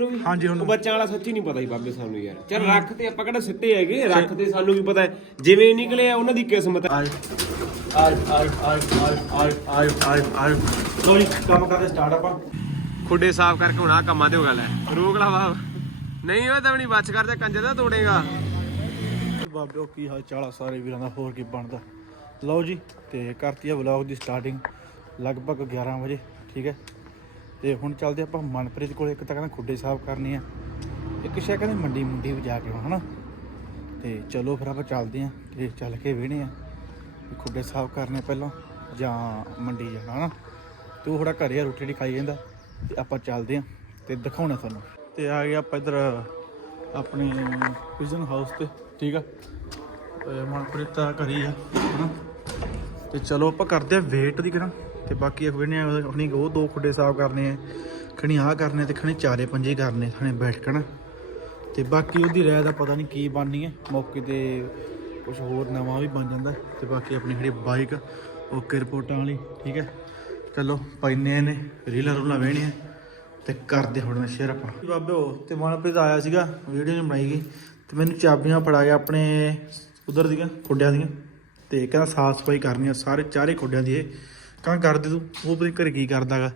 ਵੀ ਹਾਂਜੀ ਹੁਣ ਉਹ ਵਾਲਾ ਸੱਚੀ ਨਹੀਂ ਪਤਾ ਹੀ ਬਾਬੇ ਸਾਨੂੰ ਯਾਰ। ਚਲ ਰੱਖ ਤੇ ਆਪਾਂ ਕਿਹੜਾ ਸਿੱਟੇ ਹੈਗੇ ਰੱਖ ਤੇ ਸਾਨੂੰ ਵੀ ਪਤਾ ਜਿਵੇਂ ਨਿਕਲੇ ਆ ਉਹਨਾਂ ਦੀ ਕਿਸਮਤ ਹੈ। ਲੋਲੀ ਕੰਮ ਕਰਦੇ ਸਟਾਰਟ ਆਪਾਂ। ਖੁੱਡੇ ਸਾਫ਼ ਕਰਕੇ ਹੁਣ ਆ ਕੰਮਾਂ ਤੇ ਹੋ ਨਹੀਂ ਓਏ ਤਾਂ ਨਹੀਂ ਬਚ ਕਰ ਤੇ ਕੰਜੇ ਦਾ ਤੋੜੇਗਾ। ਬਾਬਿਓ ਕੀ ਹਾਲ ਚਾਲ ਸਾਰੇ ਵੀਰਾਂ ਦਾ ਹੋਰ ਕੀ ਬਣਦਾ। ਲਓ ਜੀ ਤੇ ਕਰਤੀ ਆ ਵਲੌਗ ਦੀ ਸਟਾਰਟਿੰਗ ਲਗਭਗ 11 ਵਜੇ ਠੀਕ ਹੈ? ਤੇ ਹੁਣ ਚੱਲਦੇ ਆਪਾਂ ਮਨਪ੍ਰੀਤ ਕੋਲ, ਇੱਕ ਤਾਂ ਕਹਿੰਦਾ ਖੁੱਡੇ ਸਾਫ਼ ਕਰਨੇ ਆ, ਇੱਕ ਸ਼ਾਇਦ ਕਹਿੰਦੇ ਮੰਡੀ ਮੁੰਡੀ ਵਜਾ ਕੇ ਆਉਣਾ, ਹਨਾ? ਤੇ ਚਲੋ ਫਿਰ ਆਪਾਂ ਚੱਲਦੇ ਆ, ਤੇ ਚੱਲ ਕੇ ਵੇਹਣੇ ਆ ਖੁੱਡੇ ਸਾਫ਼ ਕਰਨੇ ਪਹਿਲਾਂ, ਜਾਂ ਮੰਡੀ ਜਾਣਾ, ਹਨਾ? ਤੇ ਉਹ ਥੋੜਾ ਘਰੇ ਆ, ਰੋਟੀ ਨਹੀਂ ਖਾਈ ਜਾਂਦਾ, ਤੇ ਆਪਾਂ ਚੱਲਦੇ ਆ, ਤੇ ਦਿਖਾਉਣਾ ਤੁਹਾਨੂੰ। ਤੇ ਆ ਗਏ ਆਪਾਂ ਇੱਧਰ, ਆਪਣੇ ਪਿਜਨ ਹਾਊਸ ਤੇ, ਠੀਕ ਆ? ਤੇ ਮਨਪ੍ਰੀਤ ਤਾਂ ਘਰੇ ਹੀ ਆ, ਹਨਾ? ਤੇ ਚਲੋ ਆਪਾਂ ਕਰਦੇ ਆ ਵੇਟ ਦੀ ਕਰਾਂ ਤੇ ਬਾਕੀ ਅਖਵੇਨੇ ਆਪਣੀ ਉਹ ਦੋ ਖੁੱਡੇ ਸਾਫ਼ ਕਰਨੇ ਆ, ਖਣੀ ਆਹ ਕਰਨੇ ਤੇ ਖਣੀ ਚਾਰੇ ਪੰਜੇ ਕਰਨੇ ਥਾਣੇ ਬੈਠਕਣ ਤੇ ਬਾਕੀ ਉਹਦੀ ਰਾਇ ਦਾ ਪਤਾ ਨਹੀਂ ਕੀ ਬਣਨੀ ਹੈ ਮੌਕੇ ਤੇ ਕੁਝ ਹੋਰ ਨਵਾਂ ਵੀ ਬਣ ਜਾਂਦਾ। ਤੇ ਬਾਕੀ ਆਪਣੀ ਜਿਹੜੀ ਬਾਈਕ ਓਕੇ ਰਿਪੋਰਟਾਂ ਵਾਲੀ, ਠੀਕ ਹੈ ਚਲੋ ਪੈਨੇ ਨੇ ਰੀਲਾਂ ਰੂਲਾਂ ਵੇਣੀਆਂ ਤੇ ਕਰਦੇ ਹੁਣ ਮੈਂ ਸ਼ੇਅਰ ਆਪਾਂ। ਬਾਬਿਓ ਤੇ ਮਨਪ੍ਰੀਤ ਆਇਆ ਸੀਗਾ ਵੀਡੀਓ ਨਹੀਂ ਬਣਾਈ ਗਈ, ਤੇ ਮੈਨੂੰ ਚਾਬੀਆਂ ਫੜਾ ਗਿਆ ਆਪਣੇ ਉਧਰ ਦੀਆਂ, ਖੁੱਡਿਆਂ ਦੀਆਂ, ਤੇ ਕਹਿੰਦਾ ਸਾਫ਼ ਸਫ਼ਾਈ ਕਰਨੀ ਆ, ਸਾਰੇ ਚਾਰੇ ਖੁੱਡਿਆਂ ਦੀ ਇਹ। ਕਹਿੰਦਾ ਕਰ ਦੇ ਤੂੰ? ਉਹ ਪਤਾ ਘਰੇ ਕੀ ਕਰਦਾਗਾ।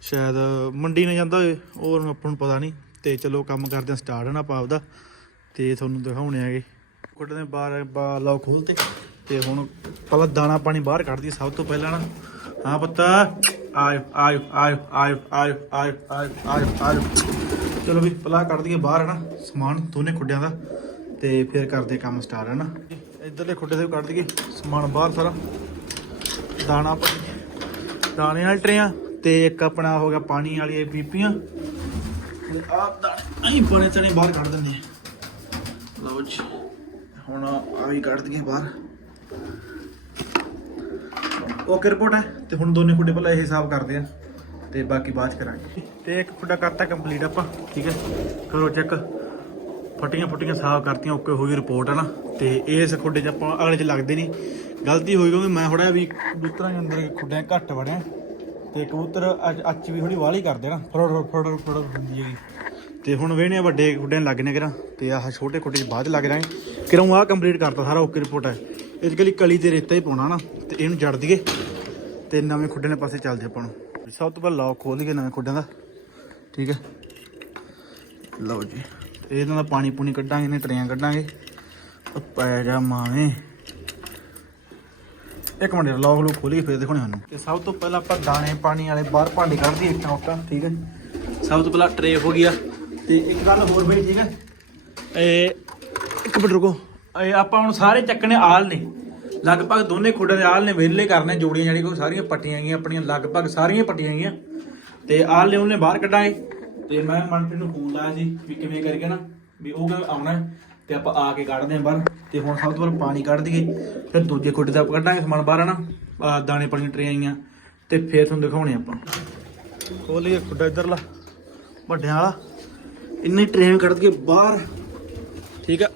ਸ਼ਾਇਦ ਮੰਡੀ ਨਾ ਜਾਂਦਾ ਹੋਵੇ ਉਹ ਆਪਾਂ ਨੂੰ ਪਤਾ ਨਹੀਂ ਤੇ ਚਲੋ ਕੰਮ ਕਰਦੇ ਆ ਸਟਾਰਟ ਨਾ ਪਾਪ ਦਾ ਤੇ ਤੁਹਾਨੂੰ ਦਿਖਾਉਣੇ ਆਗੇ ਖੁੱਡ ਦੇ ਬਾਹਰ ਬਾ ਲੌਕ ਖੋਲਤੇ ਤੇ। ਹੁਣ ਪਹਿਲਾਂ ਦਾਣਾ ਪਾਣੀ ਬਾਹਰ ਕੱਢਦੀ ਸਭ ਤੋਂ ਪਹਿਲਾਂ ਨਾ। ਹਾਂ ਪੁੱਤ, ਆਇਓ ਆਇਓ ਆਇਓ ਆਇਓ ਆਇਓ ਆਇਓ ਆਇਓ ਆਇਓ ਆਇਓ। ਚਲੋ ਵੀ ਪਲਾ ਕੱਢ ਦਈਏ ਬਾਹਰ ਹੈ ਨਾ ਸਮਾਨ ਦੋਨੇ ਖੁੱਡਿਆਂ ਦਾ। ਤੇ ਫਿਰ ਕਰਦੇ ਕੰਮ ਸਟਾਰਟ ਹੈ ਨਾ ਇਧਰਲੇ ਖੁੱਡੇ ਦੇ ਕੱਢ ਦਈਏ, ਸਮਾਨ ਬਾਹਰ ਸਾਰਾ। ਦਾਣਾ ਪਾਣੀ ਦਾਣੇ ਵਾਲੀ ਟਰੇਆਂ ਤੇ ਇੱਕ ਆਪਣਾ ਹੋ ਗਿਆ ਪਾਣੀ ਵਾਲੀ ਪੀਪੀਆਂ ਤੇ ਦਾਣੇ ਅਸੀਂ ਪਾਣੀ ਤਣੇ ਬਾਹਰ ਕੱਢ ਦਿੰਦੇ ਆ। ਲਓ ਜੀ, ਹੁਣ ਆ ਵੀ ਕੱਢ ਦਈਏ ਬਾਹਰ। ਓਕੇ ਰਿਪੋਰਟ ਹੈ ਤੇ ਹੁਣ ਦੋਨੇ ਖੁੱਡੇ ਪਹਿਲਾਂ ਇਹ ਹਿਸਾਬ ਕਰਦੇ ਆ ਤੇ ਬਾਕੀ ਬਾਅਦ ਚ ਕਰਾਂਗੇ। ਤੇ ਇੱਕ ਖੁੱਡਾ ਕਰਤਾ ਕੰਪਲੀਟ ਆਪਾਂ, ਠੀਕ ਹੈ? ਕਰੋ ਚੈੱਕ ਫਟੀਆਂ ਫੁੱਟੀਆਂ ਸਾਫ਼ ਕਰਤੀਆਂ, ਓਕੇ ਹੋ ਗਈ ਰਿਪੋਰਟ ਹੈ ਨਾ। ਤੇ ਇਸ ਖੁੱਡੇ 'ਚ ਆਪਾਂ ਅਗਲੇ 'ਚ ਲੱਗਦੇ ਨਹੀਂ। ਗਲਤੀ ਹੋਈ ਕਿਉਂਕਿ ਮੈਂ ਥੋੜਾ ਵੀ ਕਬੂਤਰਾਂ ਦੇ ਅੰਦਰ ਖੁੱਡਿਆਂ ਘੱਟ ਵੜਿਆ। ਤੇ ਕਬੂਤਰ ਅੱਜ ਅੱਜ ਵੀ ਥੋੜੀ ਵਾਲੀ ਕਰਦੇ ਨਾ। ਫੜੜ ਫੜੜ ਫੜੜ ਹੁੰਦੀ ਹੈਗੀ। ਤੇ ਹੁਣ ਵੇਹਣੇ ਵੱਡੇ ਖੁੱਡਿਆਂ ਲੱਗਨੇ ਕਰਾਂ ਤੇ ਆਹ ਛੋਟੇ ਖੁੱਡੇ 'ਚ ਬਾਅਦ 'ਚ ਲੱਗ ਜਾਣਗੇ ਕਿਰੋਂ ਆਹ ਕੰਪਲੀਟ ਕਰਤਾ ਸਾਰਾ, ਓਕੇ ਰਿਪੋਰਟ ਹੈ। ਇਸ ਗਲੀ ਕਲੀ ਤੇ ਰੇਤਾ ਹੀ ਪਾਉਣਾ ਨਾ, ਤੇ ਇਹਨੂੰ ਜੜ ਦਈਏ। ਤੇ ਨਵੇਂ ਖੁੱਡੇ ਦੇ ਪਾਸੇ ਚੱਲਦੇ ਆਪਾਂ ਨੂੰ ਸਭ ਤੋਂ ਪਹਿਲਾਂ ਲੌਕ ਖੋਲ ਲਈਏ ਨਵੇਂ ਖੁੱਡਿਆਂ ਦਾ। ਠੀਕ ਹੈ। ਲਓ ਜੀ। ਤੇ ਇਹਨਾਂ ਦਾ ਪਾਣੀ ਪੂਣੀ ਕੱਢਾਂਗੇ ਨੇ ਟਰੇਆਂ ਕੱਢਾਂਗੇ। ਪੈ ਜਾ ਮਾਵੇਂ। ਇੱਕ ਮਿੰਟ ਲੌਕ ਲੋ ਖੋਲੀਏ ਫਿਰ ਦਿਖਾਉਣੇ ਸਾਨੂੰ। ਤੇ ਸਭ ਤੋਂ ਪਹਿਲਾਂ ਆਪਾਂ ਦਾਣੇ ਪਾਣੀ ਵਾਲੇ ਬਾਹਰ ਭਾਂਡੇ ਕੱਢ ਦਈਏ ਇੱਟਾਂ ਉੱਟਾਂ ਠੀਕ ਹੈ ਸਭ ਤੋਂ ਪਹਿਲਾਂ ਟਰੇ ਹੋ ਗਿਆ। ਤੇ ਇੱਕ ਗੱਲ ਹੋਰ ਬਈ ਠੀਕ ਹੈ? ਇਹ ਇੱਕ ਮਿੰਟ ਰੁਕੋ। ਇਹ ਆਪਾਂ ਹੁਣ ਸਾਰੇ ਚੱਕਣੇ ਆਲ ਨੇ। ਲਗਭਗ ਦੋਨੇ ਖੁੱਡਾਂ ਦੇ ਆਲ ਨੇ ਵਿਹਲੇ ਕਰਨੇ ਜੋੜੀਆਂ ਜਿਹੜੀ ਕੋਈ ਸਾਰੀਆਂ ਪੱਟੀਆਂ ਗਈਆਂ ਆਪਣੀਆਂ ਲਗਭਗ ਸਾਰੀਆਂ ਪੱਟੀਆਂ ਗਈਆਂ। ਤੇ ਆਲ ਨੇ ਉਹਨੇ ਬਾਹਰ ਕੱਢਾਂਗੇ ਤੇ ਮੈਂ ਮਨਪ੍ਰੀਤ ਨੂੰ ਫੋਨ ਲਾਇਆ ਸੀ ਵੀ ਕਿਵੇਂ ਕਰਕੇ ਨਾ ਵੀ ਉਹ ਕਹਿੰਦਾ ਆਉਣਾ ਤੇ ਆਪਾਂ ਆ ਕੇ ਕੱਢਦੇ ਆਂ ਬਾਹਰ ਤੇ ਹੁਣ ਸਭ ਤੋਂ ਪਹਿਲਾਂ ਪਾਣੀ ਕੱਢ ਦਈਏ, ਫਿਰ ਦੂਜੇ ਖੁੱਡੇ ਦਾ ਕੱਢਾਂਗੇ ਸਮਾਨ ਬਾਹਰ ਨਾ ਦਾਣੇ ਪਾਣੀ ਟਰੇ ਆਈਆਂ ਤੇ ਫਿਰ ਤੁਹਾਨੂੰ ਦਿਖਾਉਣੇ ਆਪਾਂ। ਖੋਲ ਲਈਏ ਖੁੱਡਾ ਇਧਰਲਾ, ਵੱਡਿਆਂ ਵਾਲਾ। ਇੰਨੇ ਟਰੇ ਕੱਢ ਦਈਏ ਬਾਹਰ। ਠੀਕ ਆ?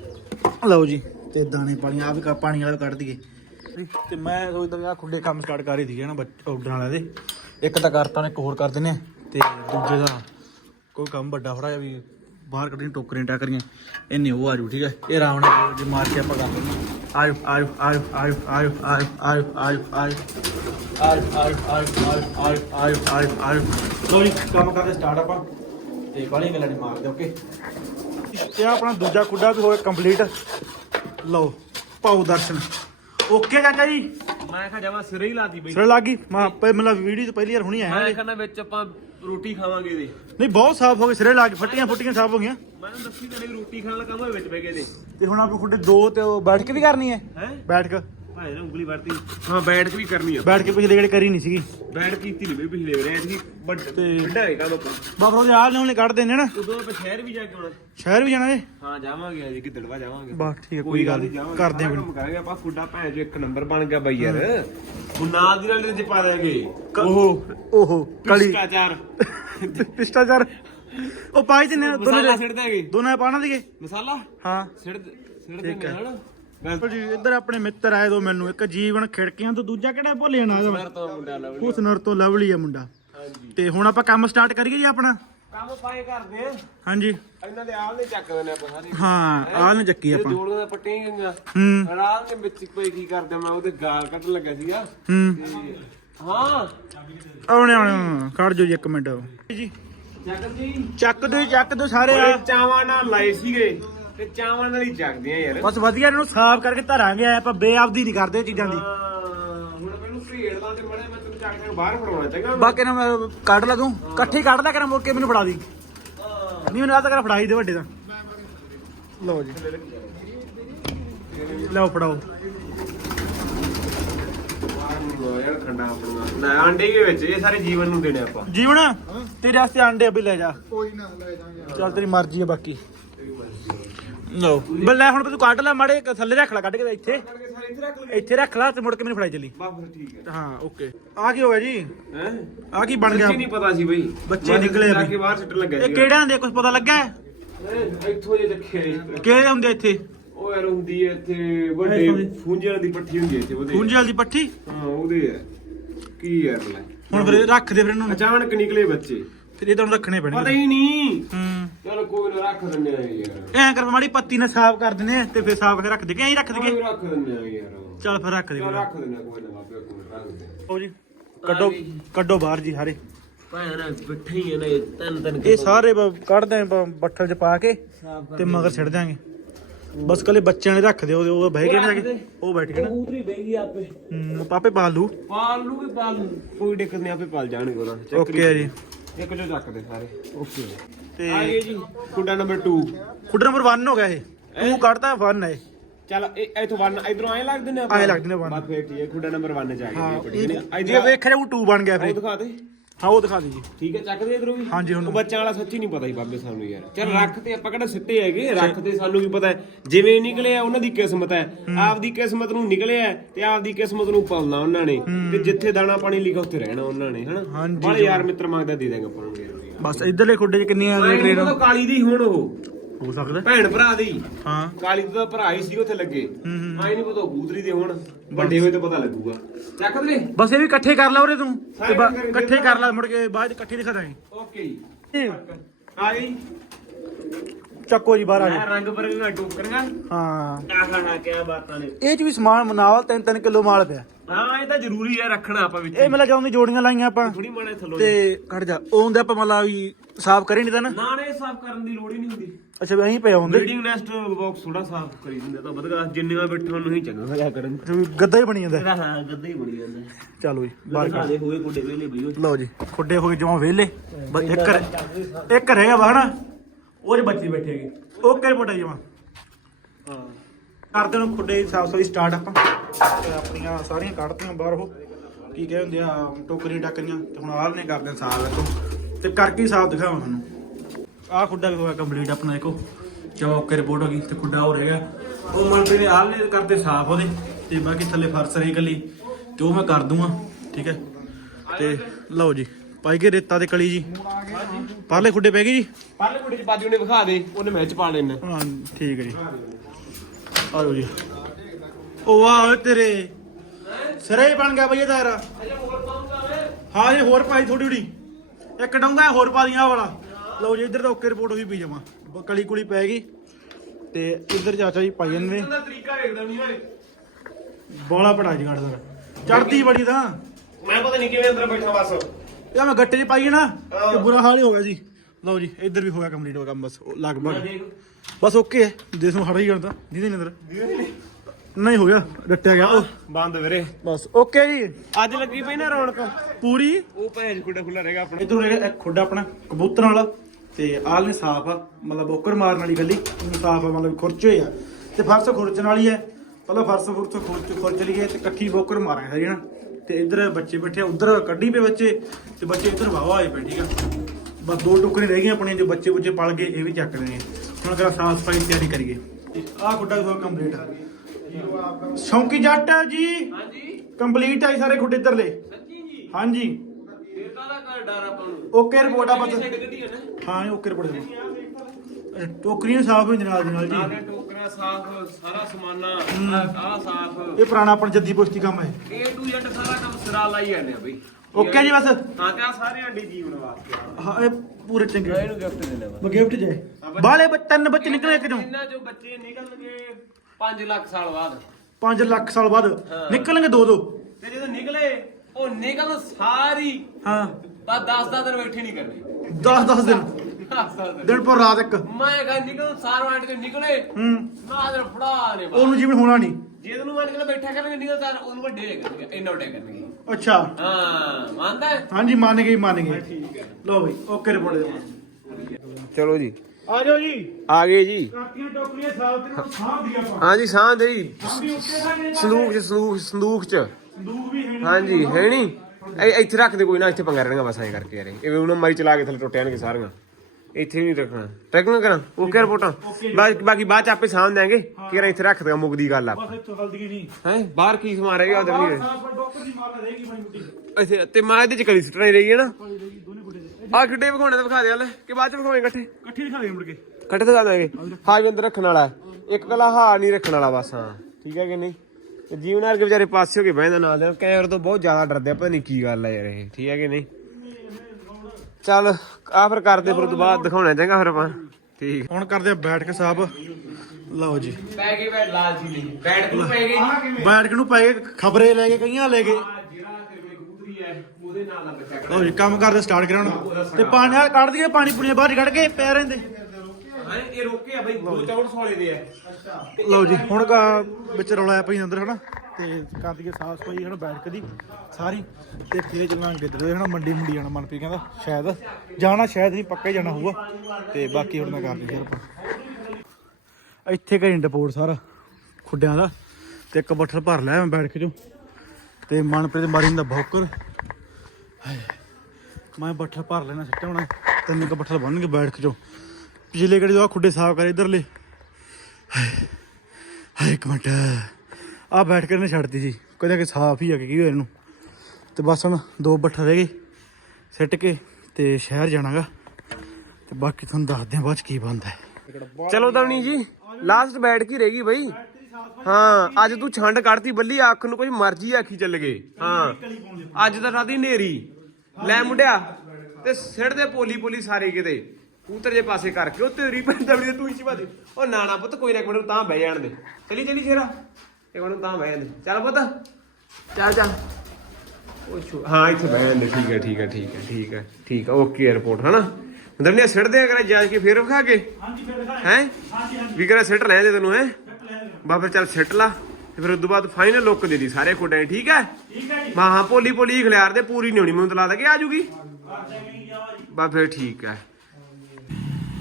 ਲਓ ਜੀ, ਤੇ ਦਾਣੇ ਪਾਣੀ ਆ ਵੀ ਪਾਣੀ ਵਾਲਾ ਕੱਢ ਦਈਏ। ਤੇ ਮੈਂ ਸੋਚਦਾ ਆ ਖੁੱਡੇ ਕੰਮ ਸਟਾਰਟ ਕਰ ਹੀ ਦੀਏ ਨਾ ਆਰਡਰ ਵਾਲਿਆਂ ਦੇ। ਇੱਕ ਤਾਂ ਕਰਤਾ ਨੇ ਇੱਕ ਹੋਰ ਕਰ ਦਿੰਨੇ ਆ ਤੇ ਦੂਜੇ ਦਾ ਕੋਈ ਕੰਮ ਵੱਡਾ ਥੋੜਾ ਜਿਹਾ ਵੀ ਬਾਹਰ ਕੱਢਣੀ ਟੋਕਰੀਆਂ ਟਾਕਰੀਆਂ ਇਹਨੇ ਉਹ ਆਜੂ ਠੀਕ ਹੈ ਇਹ ਆਰਾਮ ਨਾਲ ਜੇ ਮਾਰ ਕੇ ਆਪਾਂ ਕਰ ਲੈਂਦੇ ਆਇਓ ਆਇਓ ਆਇਓ ਆਇਓ ਆਇਓ ਆਇਓ ਆਇਓ ਆਇਓ ਆਇਓ ਆਇਓ ਆਇਓ ਆਇਓ ਆਇਓ ਆਇਓ ਆਇਓ ਆਇਓ ਲੋ ਜੀ ਕੰਮ ਕਰਦੇ ਸਟਾਰਟ ਆਪਾਂ ਤੇ ਬਾਲੀ ਗੱਲਾਂ ਨਹੀਂ ਮਾਰਦੇ ਓਕੇ ਤੇ ਆਪਣਾ ਦੂਜਾ ਖੁੱਡਾ ਵੀ ਹੋਇਆ ਕੰਪਲੀਟ ਲਓ ਪਾਉ ਦਰਸ਼ਨ ਓਕੇ ਚਾਚਾ ਜੀ ਮੈਂ ਕਿਹਾ ਜਾਵਾਂ ਸਿਰੇ ਹੀ ਲਾਤੀ ਬਈ ਸਿਰ ਲੱਗੀ ਮੈਂ ਆਪੇ ਮਤਲਬ ਵੀਡੀਓ ਤੋਂ ਪਹਿਲੀ ਵਾਰ ਹੁਣੀ ਆਇਆ ਮੈਂ ਕਹਿੰਦਾ ਵਿੱਚ ਆਪਾਂ ਰੋਟੀ ਖਾਵਾਂਗੇ ਇਹਦੇ। ਨਹੀਂ ਬਹੁਤ ਸਾਫ਼ ਹੋ ਗਏ ਸਿਰੇ ਲੱਗ ਫੱਟੀਆਂ ਫੁੱਟੀਆਂ ਸਾਫ਼ ਹੋ ਗਈਆਂ। ਮੈਂ ਤਾਂ ਦੱਸੀ ਤੇਰੇ ਰੋਟੀ ਖਾਣ ਵਾਲਾ ਕੰਮ ਹੋਏ ਵਿੱਚ ਬਹਿ ਗਏ ਦੇ ਤੇ ਹੁਣ ਆਪਾਂ ਖੁੱਡੇ ਦੋ ਤੇ ਉਹ ਬੈਠ ਕੇ ਵੀ ਕਰਨੀ ਹੈ? ਹੈ? ਬੈਠ ਭਾਈ ਨੇ ਉਂਗਲੀ ਵਰਤੀ। ਹਾਂ ਬੈਠ ਕੇ ਵੀ ਕਰਨੀ ਆ। ਬੈਠ ਕੇ ਪਿਛਲੇ ਜਿਹੜੇ ਕਰੀ ਨਹੀਂ ਸੀਗੀ। ਬੈਠ ਕੀਤੀ ਨਹੀਂ ਬਈ ਪਿਛਲੇ ਵੇਲੇ ਐਤਕੀ ਵੱਡ ਤੇ- ਵੱਡਾ ਹੈ ਕੰਮ ਆਪਾਂ ਬਾਬਰ ਉਹਦੇ ਆਲ ਨੇ ਉਹਨੇ ਕੱਢ ਦੇਣੇ ਨਾ। ਉਦੋਂ ਆਪਾਂ ਸ਼ਹਿਰ ਵੀ ਜਾ ਕੇ ਆਉਣਾ। ਸ਼ਹਿਰ ਵੀ ਜਾਣਾ ਜੇ? ਹਾਂ ਜਾਵਾਂਗੇ ਅੱਜ ਗਿੱਦੜਵਾ ਜਾਵਾਂਗੇ। ਬਸ ਠੀਕ ਹੈ ਕੋਈ ਗੱਲ ਨਹੀਂ ਜਾਵਾਂਗੇ। ਕਰਦੇ ਸਾਰਾ ਆਂ ਕੰਮ ਕਰਾਂਗੇ ਆਪਾਂ ਕੁੱਡਾ ਭੈਣ ਜੋ ਇੱਕ ਨੰਬਰ ਬਣ ਗਿਆ ਬਾਈ ਯਾਰ। ਹੁਣ ਨਾਲ ਦੀ ਨਾਲ ਚ ਪਾ ਦੇਾਂਗੇ ਓਹੋ। ਓਹੋ ਕਲੀ। ਭ੍ਰਿਸ਼ਟਾਚਾਰ ਭ੍ਰਿਸ਼ਟਾਚਾਰ ਉਹ ਪਾਈ ਦਿੰਨੇ ਆ, ਮਸਾਲਾ ਦੋਨੇ ਸਿੱਟ ਦੇਗੇ ਦੋਨਾਂ ਪਾਣਾ ਦੀਏ ਮਸਾਲਾ? ਹਾਂ। ਸਿੱਟ ਸਿੱਟ ਦੇਗੇ ਹਨਾ ਜੀ ਇੱਧਰ ਆਪਣੇ ਮਿੱਤਰ ਆਏ ਦੋ ਮੈਨੂੰ ਇੱਕ ਜੀਵਨ ਖਿੜਕੀਆਂ ਤੋਂ ਦੂਜਾ ਕਿਹੜਾ ਭੁੱਲਿਆ ਨਾ ਮੈਂ ਤਾਂ ਮੁੰਡਾ ਲਵ ਉਸ ਨਰ ਤੋਂ ਲਵਲੀ ਆ ਮੁੰਡਾ। ਹਾਂਜੀ। ਤੇ ਹੁਣ ਆਪਾਂ ਕੰਮ ਸਟਾਰਟ ਕਰੀਏ ਜੀ ਆਪਣਾ? ਕੰਮ ਪਾਏ ਕਰਦੇ ਆ। ਹਾਂਜੀ। ਇਹਨਾਂ ਦੇ ਆਲ ਨਹੀਂ ਚੱਕ ਦਿੰਦੇ ਆਪਾਂ ਸਾਰੇ। ਹਾਂ ਆਹ ਨੂੰ ਚੱਕੀ ਆਪਾਂ। ਜੋੜੀਆਂ ਦਾ ਪੱਟੀਆਂ ਗਈਆਂ। ਹੂੰ। ਰਾਤ ਦੇ ਵਿੱਚ ਕੋਈ ਕੀ ਕਰਦੇ ਮੈਂ ਉਹਦੇ ਗਾਲ ਕੱਢਣ ਲੱਗਾ ਸੀਗਾ। ਹੂੰ। ਹਾਂ। ਆਉਣੇ ਆਉਣੇ ਖੜ ਜਾਓ ਜੀ ਇੱਕ ਮਿੰਟ। ਜੀ। ਜਗਤ ਜੀ। ਚੱਕ ਦੋ ਚੱਕ ਦੋ ਸਾਰੇ ਆ। ਬੜੇ ਚਾਵਾਂ ਨਾਲ ਲਾਏ ਸੀਗੇ। ਤੇ ਚਾਵਾਂ ਨਾਲ ਹੀ ਚੱਕਦੇ ਆ ਯਾਰ। ਬਸ ਵਧੀਆ ਇਹਨਾਂ ਨੂੰ ਸਾਫ਼ ਕਰਕੇ ਧਰਾਂਗੇ ਆਪਾਂ ਬੇਆਬਦੀ ਨਹੀਂ ਕਰਦੇ ਇਹ ਚੀਜ਼ਾਂ ਦੀ। ਹਾਂ, ਹੁਣ ਮੈਨੂੰ ਭੇੜ ਲਾ ਤੇ ਮੜੇ ਮੈਂ ਤੈਨੂੰ ਚੱਕ ਕੇ ਬਾਹਰ ਫੜਾਉਣਾ ਚਾਹੀਦਾ ਬਾਕੀ ਨਾ ਮੈਂ ਕੱਢ ਲਾ ਤੂੰ। ਇਕੱਠੇ ਹੀ ਕੱਢ ਲਿਆ ਕਰ ਮੁੜ ਕੇ ਮੈਨੂੰ ਫੜਾ ਦੀ। ਨਹੀਂ ਮੈਨੂੰ ਆ ਤਾਂ ਕਰ ਫੜਾਈ ਦੇ ਵੱਡੇ ਦਾ। ਲਓ ਜੀ। ਲਓ ਫੜਾਓ। ਯਾਰ ਠੰਡਾ ਆਪਣਾ ਲੈ ਆਂਡੇ ਦੇ ਵਿੱਚ? ਇਹ ਸਾਰੇ ਜੀਵਨ ਨੂੰ ਦੇਣੇ ਆਪਾਂ। ਜੀਵਨ ਤੇਰੇ ਵਾਸਤੇ ਆਂਡੇ ਅਭੀ ਲੈ ਜਾ। ਕੋਈ ਨਾ ਲੈ ਜਾਾਂਗੇ ਚੱਲ ਤੇਰੀ ਮਰਜ਼ੀ ਹੈ ਬਾਕੀ। ਲਓ ਬਲ ਲੈ ਹੁਣ ਤੂੰ ਕੱਢ ਲੈ ਮਾੜੇ ਥੱਲੇ ਰੱਖ ਲੈ ਕੱਢ ਕੇ ਇੱਥੇ। ਇੱਥੇ ਰੱਖ ਲੈ ਲੈ ਤੇ ਮੁੜ ਕੇ ਮੈਨੂੰ ਫੜਾਈ ਚੱਲੀ। ਬਾ ਫਿਰ ਠੀਕ ਹੈ। ਹਾਂ ਓਕੇ ਆ ਕੀ ਹੋ ਗਿਆ ਜੀ? ਹੈ? ਆ ਕੀ ਬਣ ਗਿਆ? ਬੱਚੇ ਨਹੀਂ ਪਤਾ ਸੀ ਬਈ। ਬੱਚੇ ਨਿਕਲੇ ਬਈ। ਕੇ ਬਾਹਰ ਸਿੱਟਣ ਲੱਗਾ ਇਹ ਕਿਹੜਿਆਂ ਦੇ ਕੁਝ ਪਤਾ ਲੱਗਾ ਇੱਥੋਂ ਜੇ। ਰੱਖੇ ਕਿਹੜੇ ਹੁੰਦੇ ਇੱਥੇ? ਉਹ ਯਾਰ ਹੁੰਦੀ ਹੈ ਇੱਥੇ ਵੱਡੇ ਇੱਥੋਂ ਦੀ। ਪੱਠੀ ਹੁੰਦੀ ਹੈ ਇੱਥੇ ਉਹਦੇ। ਪੂੰਜਲ ਦੀ ਪੱਠੀ? ਹਾਂ ਉਹਦੇ ਹੈ ਕੀ ਯਾਰ ਲੈ। ਹੁਣ ਫਿਰ ਰੱਖ ਦੇ ਫਿਰ ਇਹਨੂੰ। ਅਚਾਨਕ ਨਿਕਲੇ ਬੱਚੇ। ਫਿਰ ਇਹ ਤੁਹਾਨੂੰ ਰੱਖਣੇ ਪਤਾ ਹੀ ਨਹੀਂ। ਹੂੰ। ਚਲੋ ਕੋਈ ਨਾ ਰੱਖ ਦਿੰਦੇ ਆ ਯਾਰ। ਐਂ ਕਰ ਮਾੜੀ ਪੱਤੀ ਨਾਲ ਸਾਫ਼ ਕਰ ਦਿੰਦੇ ਆ ਤੇ ਫਿਰ ਸਾਫ਼ ਕਰਕੇ ਰੱਖ ਦੇ ਕੇ ਐਂ ਰੱਖ ਕੋਈ ਦੇਗੇ ਰੱਖ ਦਿੰਦੇ ਆ ਯਾਰ। ਚੱਲ ਫਿਰ ਰੱਖ ਦੇ ਚਲ ਰੱਖ ਦਿੰਦੇ ਆ, ਕੋਈ ਨਾ ਬਾਬੇ ਕੋਈ ਰੱਖ ਦਿੰਦੇ ਲਓ ਜੀ ਕੱਢੋ ਕੱਢੋ ਬਾਹਰ ਜੀ ਸਾਰੇ। ਭਾਣਾ ਬਿੱਠੇ ਹੀ ਨੇ ਤਨ ਤਨ ਇਹ ਸਾਰੇ ਬ- ਕੱਢਦੇ ਆਂ ਬ- ਬੱਠਲ ਚ ਪਾ ਕੇ ਤੇ ਮਗਰ ਛੱਡ ਦਿਆਂਗੇ। ਬਸ ਕੱਲੇ ਬੱਚਿਆਂ ਨੇ ਰੱਖ ਦਿਓ ਉਹ ਬਹਿ ਗਏ ਨੇ ਜਾ ਕੇ ਉਹ ਬੈਠ ਗਏ ਨਾ। ਕਬੂਤਰੀ ਬਹਿ ਗਈ ਆਪੇ। ਹੂੰ, ਪਾਪੇ ਪਾਲ ਲੂ। ਪਾਲ ਵੀ ਪਾਲ ਲੂ। ਕੋਈ ਦਿੱਕਤ ਨਹੀਂ ਆਪੇ ਪਾਲ ਜਾਣਗੇ ਉਹਨਾਂ ਚੱਕ ਓਕੇ ਆ ਜੀ। ਇੱਕ ਜੋ ਚੱਕਦੇ ਸਾਰੇ। ਓਕੇ। ਤੇ ਆ ਗਏ ਜੀ। ਕੁੰਡਾ ਨੰਬਰ 2 ਖੁੱਡ ਨੰਬਰ 1 ਹੋ ਗਿਆ ਇਹ। ਤੂੰ ਕੱਢਦਾ 1 ਹੈ। ਚੱਲ ਇਹ ਇਥੋਂ ਵਨ ਇਧਰੋਂ ਐ ਲੱਗਦੇ ਨੇ ਐਂ ਲੱਗਦੇ ਨੇ one। ਬਸ ਫੇਰ ਠੀਕ ਹੈ ਖੁੰਡਾ ਨੰਬਰ 1 ਚ ਆ ਗਏ ਜੇ ਵੇਖ ਰਿਹਾ ਉਹ 2 ਬਣ ਗਿਆ ਉਹ ਫਿਰ ਦਿਖਾ ਦੇ। ਹਾਂ ਉਹ ਦਿਖਾ ਦੇ ਜੀ। ਠੀਕ ਹੈ ਚੱਕਦੇ ਇਧਰੋਂ ਵੀ? ਹਾਂਜੀ, ਹੁਣ- ਉਹ ਬੱਚਿਆਂ ਵਾਲਾ ਸੱਚੀ ਨਹੀਂ ਪਤਾ ਹੀ ਬਾਬੇ ਸਾਨੂੰ ਯਾਰ। ਚੱਲ ਰੱਖ ਤੇ ਆਪਾਂ ਕਿਹੜਾ ਸਿੱਟੇ ਹੈਗੇ? ਰੱਖ ਤੇ ਸਾਨੂੰ ਵੀ ਪਤਾ ਹੈ। ਜਿਵੇਂ ਨਿਕਲੇ ਆ ਉਹਨਾਂ ਦੀ ਕਿਸਮਤ ਹੈ। ਆਪਦੀ ਕਿਸਮਤ ਨੂੰ ਨਿਕਲਿਆ ਹੈ ਤੇ ਆਪਦੀ ਕਿਸਮਤ ਨੂੰ ਪਾਲਣਾ ਉਹਨਾਂ ਨੇ। ਤੇ ਜਿੱਥੇ ਦਾਣਾ ਪਾਣੀ ਲਿਖਿਆ ਉੱਥੇ ਰਹਿਣਾ ਉਹਨਾਂ ਨੇ ਹਨਾ? ਹਾਂਜੀ, ਬਾਲੇ ਯਾਰ ਮਿੱਤਰ ਮੰਗਦਾ ਦੇ ਦਾਂਗੇ ਆਪਾਂ ਨੂੰ ਯਾਰ। ਬਸ ਇਧਰਲੇ ਖੁੱਡੇ ਚ ਕਿੰਨੀਆਂ ਟ੍ਰੇਨ ਤਾਂ ਕਾਲੀ ਦੀ ਹੁਣ ਉਹ। ਹੋ ਸਕਦਾ ਭੈਣ ਭਰਾ ਦੀ। ਹਾਂ। ਕਾਲੀ ਦਾ ਭਰਾ ਹੀ ਸੀ ਉੱਥੇ ਲੱਗੇ। ਆਈ ਨਹੀਂ ਪਤਾ ਕੂਦਰੀ ਦੇ ਹੁਣ। ਵੱਡੇ ਹੋਏ ਤਾਂ ਪਤਾ ਲੱਗੂਗਾ। ਚੱਕ ਦੇ ਬਸ ਇਹ ਵੀ ਇਕੱਠੇ ਕਰ ਲਾ ਉਰੇ ਤੂੰ। ਤੇ ਬਾ- ਇਕੱਠੇ ਕਰ ਲਾ ਮੁੜ ਕੇ ਬਾਅਦ ਚ ਇਕੱਠੇ ਦਿਖਾ ਦਾਂਗੇ। ਓਕੇ ਜੀ। ਚੱਕੋ ਜੀ ਬਾਹਰ ਆ ਮੈਂ ਜਾ ਰੰਗ ਬਰੰਗਾ ਟੋਕਰੀਆਂ ਹਾਂ। ਆਹ ਹਾਂ ਕੀ ਬਾਤਾਂ ਨੇ। ਇਹ ਚ ਵੀ ਸਮਾਨ ਮਨਾਵਲ 3-3 ਕਿਲੋ ਮਾਲ ਪਿਆ। ਹਾਂ ਇਹ ਤਾਂ ਜ਼ਰੂਰੀ ਹੈ ਰੱਖਣਾ ਆਪਾਂ ਵਿੱਚ। ਇਹ ਮਤਲਬ ਜਦੋਂ ਦੀ ਜੋੜੀਆਂ ਲਾਈਆਂ ਆਪਾਂ ਥੋੜੀ ਮਾਣੇ ਥੱਲੋਂ ਤੇ ਕੱਢ ਜਾ। ਉਹ ਹੁੰਦੇ ਆਪਾਂ ਮਤਲਬ ਵੀ ਸਾਫ਼ ਕਰੇ ਨਹੀਂ ਤਾਂ ਨਾ। ਨਾਣੇ ਸਾਫ਼ ਕਰਨ ਦੀ ਲੋੜ ਹੀ ਨਹੀਂ ਹੁੰਦੀ। ਅੱਛਾ ਵੀ ਐਂ ਪਏ ਹੁੰਦੇ। ਬਰੀਡਿੰਗ ਨੈਸਟ ਬਾਕਸ ਥੋੜਾ ਸਾਫ਼ ਕਰੀ ਦਿੰਦਾ ਤਾਂ ਵਧਗਾ ਜਿੰਨੀਆਂ ਬੈਠੇ ਨੂੰ ਹੀ ਚੰਗਾ ਹੋਇਆ ਕਰਨ। ਗੱਦਾ ਹੀ ਬਣੀ ਜਾਂਦਾ। ਹਾਂ ਗੱਦਾ ਹੀ ਬਣੀ ਜਾਂਦਾ। ਚਲੋ ਜੀ ਬਾਹਰ ਦੇ ਹੋਏ ਗੁੱਡੇ ਵੇਲੇ ਬਈ ਉਹ। ਲਓ ਜੀ ਖੁੱਡੇ ਹੋ ਗਏ ਜਮਾਂ ਬਸ ਇੱਕ ਇੱਕ ਰਹਿ ਗਿਆ ਵਾ ਹਨਾ। ਉਹ ਜੇ ਬੱਚੇ ਬੈਠੇ ਹੈਗੇ। ਓਕੇ ਰਿਪੋਰਟ ਹੈ ਜਮਾਂ? ਹਾਂ ਕਰਦੇ ਨੂੰ ਖੁੱਡੇ ਸਾਫ਼ ਸਫ਼ਾਈ ਸਟਾਰਟ ਆਪਾਂ। ਤੇ ਆਪਣੀਆਂ ਸਾਰੀਆਂ ਕੱਢਤੀਆਂ ਬਾਹਰ ਉਹ। ਕੀ ਕਹਿੰਦੇ ਹੁੰਦੇ ਆ, ਟੋਕਰੀਆਂ ਟਾਕਰੀਆਂ ਤੇ ਹੁਣ ਆਹ ਨੇ ਕਰਦੇ ਸਾਫ਼ ਦੇਖੋ ਤੇ ਕਰਕੇ ਹੀ ਸਾਫ਼ ਦਿਖਾਵਾਂ ਤੁਹਾਨੂੰ। ਆਹ ਖੁੱਡਾ ਵੀ ਹੋਇਆ ਕੰਪਲੀਟ ਆਪਣਾ, ਦੇਖੋ। ਚੌਕ ਰਿਪੋਰਟ ਹੋ ਗਈ ਤੇ ਖੁੱਡਾ ਹੋ ਰਿਹਾ ਉਹ ਮਨਪ੍ਰੀਤ ਨੇ ਆਹ ਨੇ ਕਰਦੇ ਸਾਫ਼ ਉਹਦੇ। ਤੇ ਬਾਕੀ ਥੱਲੇ ਫਰਸ਼ ਰਹੀ ਗਲੀ ਤੇ ਉਹ ਮੈਂ ਕਰ ਦੂੰਗਾ, ਠੀਕ ਹੈ। ਤੇ ਲਓ ਜੀ। ਪਾਈ ਗਏ ਰੇਤਾ ਤੇ ਕਲੀ ਜੀ। ਪਰਲੇ ਖੁੱਡੇ ਪੈ ਗਏ ਜੀ? ਪਾਲੇ ਗੁੱਡੇ ਚ ਬਾਜੂ ਨੇ ਵਿਖਾ ਦੇ ਉਹਨੇ ਮੈਚ ਪਾ ਲੈਣਾ। ਹਾਂ ਠੀਕ ਹੈ ਜੀ। ਆ ਲਓ ਜੀ। ਉਹ ਵਾਹ ਓਏ ਤੇਰੇ। ਸਿਰੇ ਹੀ ਬਣ ਗਿਆ ਬਈ ਇਹਦਾ ਯਾਰ। ਹਾਂ ਜੀ ਹੋਰ ਪਾਈ ਥੋੜੀ ਥੋੜੀ ਇੱਕ ਡੰਗਾ ਹੋਰ ਪਾ ਦੀਆਂ ਵਾਲਾ। ਲਓ ਜੀ ਇੱਧਰ ਤਾਂ ਓਕੇ ਰਿਪੋਰਟ ਹੋਈ ਪਈ ਜਮਾ। ਕਲੀ ਕੁਲੀ ਪੈ ਗਈ। ਤੇ ਇੱਧਰ ਚਾਚਾ ਜੀ ਪਾਈ ਜਾਂਦੇ ਨੇ। ਉਹਦਾ ਤਰੀਕਾ ਵੇਖਦਾ ਨਹੀਂ ਓਏ। ਬੋਲਾ ਪੜਾ ਜੀ ਕੱਢਦਾ ਚੜਦੀ ਬੜੀ ਤਾਂ। ਮੈਂ ਪਤਾ ਨਹੀਂ ਕਿਵੇਂ ਅੰਦਰ ਬੈਠਾ ਬਸ। ਇਹ ਮੈਂ ਗੱਟੇ 'ਚ ਪਾਈ ਨਾ ਤੇ ਬੁਰਾ ਹਾਲ ਹੀ ਹੋ ਗਿਆ ਜੀ। ਲਓ ਜੀ ਇੱਧਰ ਵੀ ਹੋ ਗਿਆ ਕੰਪਲੀਟ ਹੋ ਗਿਆ ਬਸ ਉਹ ਲਗਭਗ ਬਸ ਓਕੇ ਹੈ। ਦੇਸ ਨੂੰ ਹਟ ਹੀ ਜਾਂਦਾ ਨੇ ਅੰਦਰ ਨਹੀਂ। ਹੋ ਗਿਆ ਡੱਟਿਆ ਗਿਆ। ਉਹ ਬੰਦ ਵੀਰੇ। ਬਸ ਓਕੇ ਜੀ। ਅੱਜ ਲੱਗੀ ਪਈ ਨਾ ਰੌਣਕ। ਪੂਰੀ? ਉਹ ਭੈਜ ਕੁੱਡਾ ਖੁੱਲਾ ਰਹੇਗਾ ਆਪਣਾ। ਇਧਰ ਹੈਗਾ ਇੱਕ ਖੁੱਡਾ ਆਪਣਾ ਕਬੂਤਰਾਂ ਵਾਲਾ। ਤੇ ਆਲ ਨੇ ਸਾਫ਼ ਆ ਮਤਲਬ ਬੋਕਰ ਮਾਰਨ ਵਾਲੀ ਗੱਲੀ। ਸਾਫ਼ ਆ ਮਤਲਬ ਖੁਰਚੇ ਆ। ਤੇ ਫਰਸ਼ ਖੁਰਚਣ ਵਾਲੀ ਹੈ। ਪਹਿਲਾਂ ਫਰਸ਼ ਫੁਰਚ ਖੁਰਚ ਖੁਰਚ ਲਈਏ ਤੇ ਇਕੱਠੀ ਬੋਕਰ ਮਾਰਾਂਗੇ ਸਾਰੀ ਨਾ। ਤੇ ਇਧਰ ਬੱਚੇ ਬੈਠੇ ਆ ਉਧਰ ਕੱਢੀ ਪਏ ਬੱਚੇ ਤੇ ਬੱਚੇ ਇਧਰ ਵਾਵਾ ਆਏ ਪਏ ਠੀਕ ਆ। ਬਸ ਦੋ ਟੁਕੜੇ ਰਹਿ ਗਈਆਂ ਆਪਣੀਆਂ ਜੋ ਬੱਚੇ ਬੁੱਚੇ ਪਲ ਗਏ ਇਹ ਵੀ ਚੱਕ ਦੇਣੇ ਹੁਣ ਕਰਾ ਸਾਫ਼ ਸਫ਼ਾਈ ਤਿਆਰੀ ਕਰੀਏ। ਆਹ ਖੁੱਡਾ ਹੋ ਕੰਪਲੀਟ ਸ਼ੌਂਕੀ ਜੱਟ ਜੀ? ਹਾਂਜੀ। ਕੰਪਲੀਟ ਆਈ ਸਾਰੇ ਖੁੱਡੇ ਇਧਰਲੇ? ਸੱਚੀ ਜੀ? ਹਾਂਜੀ। ਓਕੇ ਰਿਪੋਰਟ ਆ ਗੱਡੀ ਹੈ ਓਕੇ ਰਿਪੋਰਟ ਟੋਕਰੀਆਂ ਸਾਫ਼ ਹੋਈ ਨਾਲ ਦੀ ਨਾਲ ਜੀ। ਟੋਕਰਾ ਸਾਫ਼ ਸਾਰਾ ਸਮਾਨਾ ਆ ਸਾਫ਼ ਇਹ ਪੁਰਾਣਾ ਆਪਣਾ ਜੱਦੀ ਪੁਸ਼ਤੀ ਕੰਮ ਹੈ। A to Z ਸਾਰਾ ਕੰਮ ਸਿਰਾ ਲਾਈ ਜਾਂਦੇ ਆ ਬਈ। ਓਕੇ ਜੀ ਬਸ। ਤੇ ਆ ਸਾਰੇ ਆਂਡੇ ਜੀਵਨ ਵਾਸਤੇ ਆ। ਹਾਂ ਇਹ ਪੂਰੇ ਚੰਗੇ। ਇਹਨੂੰ ਗਿਫਟ ਦੇ ਦੇਣਾ। ਗਿਫਟ ਜੇ। ਬਾਲੇ ਬੱਚੇ ਤਿੰਨ ਬੱਚੇ ਨਿਕਲੇ ਇੱਕ ਚੋਂ। ਇਹਨਾਂ ਚੋਂ ਬੱਚੇ ਨਿਕਲਣਗੇ 5 ਲੱਖ ਸਾਲ ਬਾਅਦ। 5 ਲੱਖ ਸਾਲ ਬਾਅਦ। ਨਿਕਲਣਗੇ ਦੋ ਦੋ। ਤੇ ਜਦੋਂ ਨਿਕਲੇ ਉਹ ਨਿਕਲ ਸਾਰੀ। ਹਾਂ। ਬਸ 10 10 ਦਿਨ ਬੈਠੇ ਨਹੀਂ ਕਰਨੇ। 10 10 ਦਿਨ। 10 ਦਿਨ ਪਰ ਰਾਤ ਇੱਕ। ਮੈਂ ਕਹਾਂ ਨਿਕਲ ਸਾਰੋਂ ਆਂਡੇ ਤੇ ਨਿਕਲੇ। ਹੂੰ। ਨਾ ਦਿਨ ਫੜਾ ਨੇ ਬਸ ਉਹਨੂੰ ਜੀਵਨ ਹੋਣਾ ਨਹੀਂ। ਜੇ ਤੈਨੂੰ ਮੰਨ ਕੇ ਲੈ ਬੈਠਾ ਕਰਨਗੇ ਨਿਕਲ ਸਾਰ ਉਹਨੂੰ ਵੱਡੇ ਹੋ ਕਰਨਗੇ ਇੰਨਾ ਵੱਡੇ ਕਰਨਗੇ। ਅੱਛਾ। ਹਾਂ ਮੰਨਦਾ ਹੈ? ਹਾਂਜੀ ਮੰਨ ਗਏ ਮੰਨ ਗਏ। ਠੀਕ ਹੈ। ਲਓ ਬਈ ਓਕੇ ਰਿਪੋਰਟ ਦੇ ਚਲੋ ਜੀ। ਆ ਜਾਓ ਜੀ। ਆ ਗਏ ਜੀ। ਕਾਪੀਆਂ ਟੋਕਰੀਆਂ ਸਾਫ਼ ਤੇ ਸਾਫ਼ ਦੀਆਂ ਆਪਾਂ। ਹਾਂਜੀ ਸਾਂ ਦੇ ਜੀ। ਵੀ ਉੱਤੇ ਸਾਡੇ ਸੰਦੂਕ ਚ ਸੰਦੂਕ ਸੰਦੂਕ ਚ। ਸੰਦੂਕ ਵੀ ਹੈ ਨੀ। ਹਾਂਜੀ ਹੈ ਨਹੀਂ ਇੱਥੇ ਰੱਖ ਦੇ ਕੋਈ ਨਾ ਇੱਥੇ ਪੰਗਾ ਰਹਿਣਗਾ ਬਸ ਐਂ ਕਰਕੇ ਯਾਰ। ਇਹ ਉਹਨਾਂ ਮਾਰੀ ਚਲਾ ਕੇ ਥੱਲੇ ਟੁੱਟ ਜਾਣਗੇ ਸਾਰੀਆਂ। ਇੱਥੇ ਨਹੀਂ ਰੱਖਣਾ। ਟੈਕਨ ਕਰਾਂ। ਓਕੇ ਰਿਪੋਰਟਾਂ ਬਾਕੀ ਬਾਕੀ ਬਾਅਦ ਚ ਆਪੇ ਸਾਂਭ ਦਿਆਂਗੇ। ਕਿ ਯਾਰ ਇੱਥੇ ਰੱਖ ਦੇ ਮੁੱਕਦੀ ਗੱਲ ਆ। ਬਸ ਇੱਥੋਂ ਹਲਦੀ ਨਹੀਂ ਹੈ? ਬਾਹਰ ਕੀ ਉਹਦੇ ਬਾਹਰ ਵੀ ਸਾਫ਼ ਪਰ ਡਾਕਟਰ ਦੀ ਮਾਰ ਰਹੇਗੀ ਤੇ ਮਾਂ ਇਹਦੇ ਚ ਕਲੀ ਸਿੱਟਣਾ ਰਹੀ ਹੈ ਨਾ? ਕੋਈ ਰਹੇਗੀ ਦੋਨੇ ਗੁੱਡੇ ਦੇ। ਆਹ ਖਿੱਡੇ ਵਿਖਾਉਣੇ ਤਾਂ ਵਿਖਾ ਦੇ ਹਲੇ। ਕਿ ਬਾਅਦ ਚ ਵਿਖਾਵੇਂ ਇਕੱਠੇ? ਇਕੱਠੀ ਦਿਖਾ ਦੇ ਮੁੜ ਕੇ। ਇਕੱਠੇ ਦਿਖਾ ਦਾਂਗੇ। ਹਾਂ ਵੀ ਅੰਦਰ ਰੱਖਣ ਵਾਲਾ ਹੈ। ਇੱਕ ਕਲਾ ਹਾਂ ਨਹੀਂ ਰੱਖਣ ਵਾਲਾ ਬਸ ਹਾਂ। ਠੀਕ ਹੈ ਕਿ ਨਹੀਂ? ਤੇ ਜੀਵਨ ਵਰਗੇ ਵਿਚਾਰੇ ਪਾਸੇ ਹੋ ਕੇ ਬਹਿੰਦੇ ਨਾਲ ਦੇ। ਕੈਮਰੇ ਤੋਂ ਬਹੁਤ ਜ਼ਿਆਦਾ ਡਰਦੇ ਆ ਪਤਾ ਨਹੀਂ ਕੀ ਗੱਲ ਹੈ ਯਾਰ ਇਹ। ਠੀਕ ਹੈ ਕਿ ਨਹੀਂ? ਚੱਲ ਆ ਫਿਰ ਕਰਦੇ ਫਿਰ ਤੋਂ ਬਾਅਦ ਦਿਖਾਉਣਾ ਚਾਹਾਂਗਾ ਫਿਰ ਆਪਾਂ। ਠੀਕ। ਹੁਣ ਕਰਦੇ ਆ ਬੈਠ ਕੇ ਸਾਹਿਬ। ਲਓ ਜੀ। ਪੈ ਗਏ ਬੈਠ ਲਾਲ ਜੀ। ਨੇ ਬੈਠ ਨੂੰ ਪੈ ਗਏ ਜੀ ਬੈਠ ਕੇ ਨੂੰ ਪੈ ਗਏ ਖਬਰੇ ਲੈ ਕੇ ਕਈਆਂ ਲੈ ਗਏ ਜਿਹੜਾ ਤੇਰੇ ਕੋਲ ਕਬੂਤਰੀ ਹੈ ਉਹਦੇ ਨਾਲ ਦਾ ਬੱਚਾ ਲਓ ਜੀ ਕੰਮ ਕਰਦੇ ਸਟਾਰਟ ਕਰਾਉਣ। ਤੇ ਪਾਣੀ ਨਾਲ ਕੱਢ ਦਈਏ ਪਾਣੀ ਪੁਣੀਆਂ ਬਾਹਰ ਕੱਢ ਕੇ ਪੈ ਰਹਿੰਦੇ। ਹਾਂ ਇਹ ਰੋਕੇ ਆ ਬਈ ਦੋ ਚੌੜ ਸੋਲੇ ਦੇ ਆ। ਲਓ ਜੀ ਹੁਣ ਕਾ ਵਿੱਚ ਰੌਲਾ ਆ ਪਈ ਅੰਦਰ ਹਨਾ? ਤੇ ਕਰ ਦਈਏ ਸਾਫ਼ ਸਫ਼ਾਈ ਹਨਾ ਬੈਠ ਕੇ ਦੀ ਸਾਰੀ। ਤੇ ਫੇਰ ਚੱਲਾਂਗੇ ਕਿੱਧਰ ਹਨਾ ਮੰਡੀ ਮੁੰਡੀ ਜਾਣਾ ਮਨਪ੍ਰੀਤ ਕਹਿੰਦਾ ਸ਼ਾਇਦ। ਜਾਣਾ ਸ਼ਾਇਦ ਨਹੀਂ ਪੱਕਾ ਹੀ ਜਾਣਾ ਹੋਊਗਾ। ਤੇ ਬਾਕੀ ਹੁਣ ਮੈਂ ਕਰ ਫਿਰ ਆਪਾਂ। ਇੱਥੇ ਕਰੀ ਡਪੋਰਟ ਸਾਰਾ ਖੁੱਡਿਆਂ ਦਾ। ਤੇ ਇੱਕ ਬੱਠਲ ਭਰ ਲਿਆ ਮੈਂ ਬੈਠ ਕੇ ਜੋ ਤੇ ਮਨਪ੍ਰੀਤ ਮਾਰੀ ਦਾ ਭੌਕਰ ਹਾਏ। ਮੈਂ ਬੱਠਲ ਭਰ ਲੈਣਾ ਸਿੱਟਾ ਹੁਣ। ਤਿੰਨ ਕੁ ਬੱਠਲ ਬੰਨਣਗੇ ਬੈਠ ਕੇ ਜੋ ਪਿਛਲੇ ਕਿਹੜੇ ਜੋ ਖੁੱਡੇ ਸਾਫ਼ ਕਰੇ ਇਧਰਲੇ? ਹਾਏ ਇੱਕ ਮਿੰਟ। ਆ ਬੈਠ ਕੇ ਨੇ ਛੱਡਤੀ ਸੀ ਕਹਿੰਦਾ ਕਿ ਸਾਫ਼ ਹੀ ਆ ਕਿ ਕੀ ਹੋਇਆ ਇਹਨੂੰ। ਤੇ ਬਸ ਹੁਣ ਦੋ ਬੱਠਲ ਰਹਿ ਗਏ। ਸਿੱਟ ਕੇ ਤੇ ਸ਼ਹਿਰ ਜਾਣਾਗਾ। ਤੇ ਬਾਕੀ ਤੁਹਾਨੂੰ ਦੱਸਦੇ ਆ ਬਾਅਦ ਚ ਕੀ ਬਣਦਾ ਹੈ। ਚਲੋ ਦਵਣੀ ਜੀ ਲਾਸਟ ਬੈਠ ਕੀ ਰਹੇਗੀ ਬਈ। ਹਾਂ, ਅੱਜ ਤੂੰ ਛੰਡ ਕੱਢਤੀ ਬੱਲੀ, ਅੱਖ ਨੂੰ ਕੁਝ ਮਰਜ਼ੀ ਆਖੀ ਚੱਲ ਗਏ। ਹਾਂ, ਅੱਜ ਤਾਂ ਰਾਤੀ ਨੇਰੀ ਲੈ ਮੁੰਡਿਆ, ਤੇ ਸਿਰ ਦੇ ਪੋਲੀ ਪੋਲੀ ਸਾਰੇ ਕਿਤੇ। ਕੂਤਰ ਜੇ ਪਾਸੇ ਕਰਕੇ ਉਹ ਤੇਰੀ ਭੈਣ ਦਵਣੀ ਤੂੰ ਹੀ ਬਾਦੀ ਉਹ ਨਾ ਨਾ ਪੁੱਤ ਕੋਈ ਨਾ ਕੋਈ ਤਾਂ ਬਹਿ ਜਾਣ ਦੇ। ਚਲੀ ਚਲੀ ਸ਼ੇਰਾ। ਇਹ ਕੋਣ ਤਾਂ ਬਹਿ ਜਾਂਦੇ ਚੱਲ ਪੁੱਤ। ਚੱਲ ਚੱਲ। ਉਹ ਛੋ- ਹਾਂ ਇੱਥੇ ਬਹਿ ਜਾਂਦੇ ਠੀਕ ਹੈ ਠੀਕ ਹੈ ਠੀਕ ਹੈ ਠੀਕ ਹੈ ਠੀਕ ਹੈ। ਓਕੇ 에어ਪੋਰਟ ਹਨਾ? ਦਵਣੀ ਸਿੱਟ ਦੇ ਕਰੇ ਜਾ ਕੇ ਫੇਰ ਵਿਖਾ ਕੇ? ਹਾਂਜੀ ਫਿਰ ਦਿਖਾਏ ਹੈ? ਹਾਂਜੀ ਹਾਂਜੀ। ਵੀ ਕਰੇ ਸਿੱਟ ਲੈ ਦੇ ਤੈਨੂੰ ਹੈ? ਬਾਬਾ ਚੱਲ ਸਿੱਟ ਲਾ। ਤੇ ਫਿਰ ਉਸ ਤੋਂ ਬਾਅਦ ਫਾਈਨਲ ਲੁੱਕ ਦੇ ਦੀ ਸਾਰੇ ਖੁੱਡਾਂ ਠੀਕ ਹੈ? ਠੀਕ ਹੈ ਜੀ। ਹਾਂ ਹਾਂ ਪੋਲੀ ਪੋਲੀ ਖਿਲਾਰ ਦੇ ਪੂਰੀ ਨਹੀਂ ਹੋਣੀ ਮੈਨੂੰ ਤਾਂ ਲੱਗਦਾ ਕਿ ਆ ਜੂਗੀ। ਬਾ ਫਿਰ ਠੀਕ ਹੈ।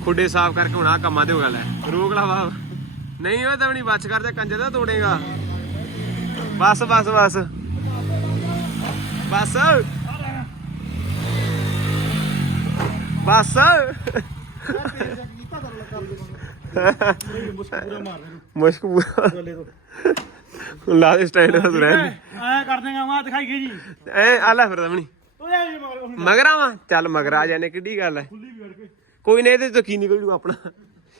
ਖੁੱਡੇ ਸਾਫ਼ ਕਰਕੇ ਹੁਣ ਆ ਕੰਮਾਂ ਤੇ ਹੋ ਗੱਲ ਹੈ ਰੋਕ ਲਾ ਬਾਬ ਨਹੀਂ ਉਹ ਤਾਂ ਵੀ ਨਹੀਂ ਬਚ ਕਰ ਜਾ ਕੰਜੇ ਦਾ ਤੋੜੇਗਾ। ਬਸ ਬਸ ਬਸ। ਬਸ। ਬਸ। ਮੁਸ਼ਕ ਪੂਰਾ ਲਾ ਦੇ ਸਟੈਂਡ ਦਾ। ਰਹਿ ਐ ਕਰ ਦੇਗਾ ਮਾ ਦਿਖਾਈਏ ਜੀ। ਐ ਆ ਲੈ ਫਿਰ ਦਮਣੀ ਓਏ ਆ ਮਗਰਾ ਵਾ ਚੱਲ ਮਗਰਾ ਜਾਣੇ ਕਿੱਡੀ ਗੱਲ ਹੈ ਖੁੱਲੀ ਵੀ ਕੇ। ਕੋਈ ਨਹੀਂ ਇਹਦੇ ਤੋਂ ਕੀ ਨਿਕਲ ਜੂ ਆਪਣਾ?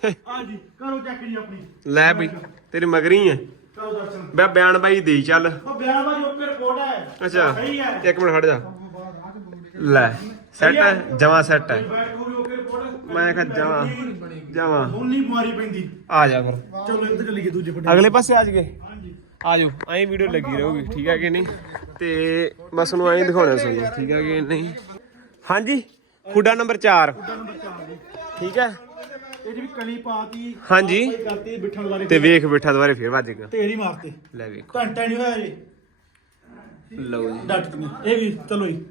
ਆ ਜੀ ਕਰੋ ਚੈੱਕ ਜੀ ਆਪਣੀ। ਲੈ ਬਈ ਤੇਰੀ ਮਗਰੀ ਹੈ ਕਰੋ ਦਰਸ਼ਨ। ਬੈ ਬਿਆਨ ਬਾਈ ਦੇਈ ਚੱਲ। ਉਹ ਬਿਆਨ ਬਾਜੀ ਓਕੇ ਰਿਪੋਰਟ ਹੈ। ਅੱਛਾ ਸਹੀ ਹੈ। ਇੱਕ ਮਿੰਟ ਖੜ ਜਾ। ਲੈ ਸੈੱਟ ਹੈ ਜਮਾ ਸੈੱਟ ਹੈ। ਮੈਂ ਕਿਹਾ ਜਮਾ ਜਮਾ। ਹੁਣ ਨਹੀਂ ਬਿਮਾਰੀ ਪੈਂਦੀ। ਆ ਜਾ ਫਿਰ। ਚਲੋ ਇੱਧਰ ਚੱਲੀਏ ਦੂਜੇ ਫੱਟੇ ਅਗਲੇ ਪਾਸੇ ਆ ਜਗੇ ਹਾਂਜੀ। ਆ ਜਾਓ ਐਂ ਵੀਡੀਓ ਲੱਗੀ ਰਹੂਗੀ ਠੀਕ ਹੈ ਕਿ ਨਹੀਂ? ਤੇ ਬਸ ਨੂੰ ਐਂ ਦਿਖਾਉਣਾ ਸਾਨੂੰ ਠੀਕ ਹੈ ਕਿ ਨਹੀਂ? ਹਾਂਜੀ? ਖੁੱਡਾ ਨੰਬਰ 4 ਨੰਬਰ 4 ਜੀ। ਠੀਕ ਹੈ। ਇਹਦੀ ਵੀ ਕਲੀ ਪਾਤੀ ਹਾਂਜੀ। ਕਰਤੀ ਬਿਠਣ ਵਾਲੇ ਤੇ ਵੇਖ ਬੈਠਾ ਦੁਬਾਰੇ ਫੇਰ ਵੱਜ ਗਿਆ ਤੇਰੀ ਮਾਰਤੇ। ਲੈ ਵੇਖੋ। ਘੰਟਾ ਨਹੀਂ ਹੋਇਆ ਜੀ ਲਓ ਜੀ। ਡੱਟ ਇਹ ਵੀ ਚਲੋ ਜੀ।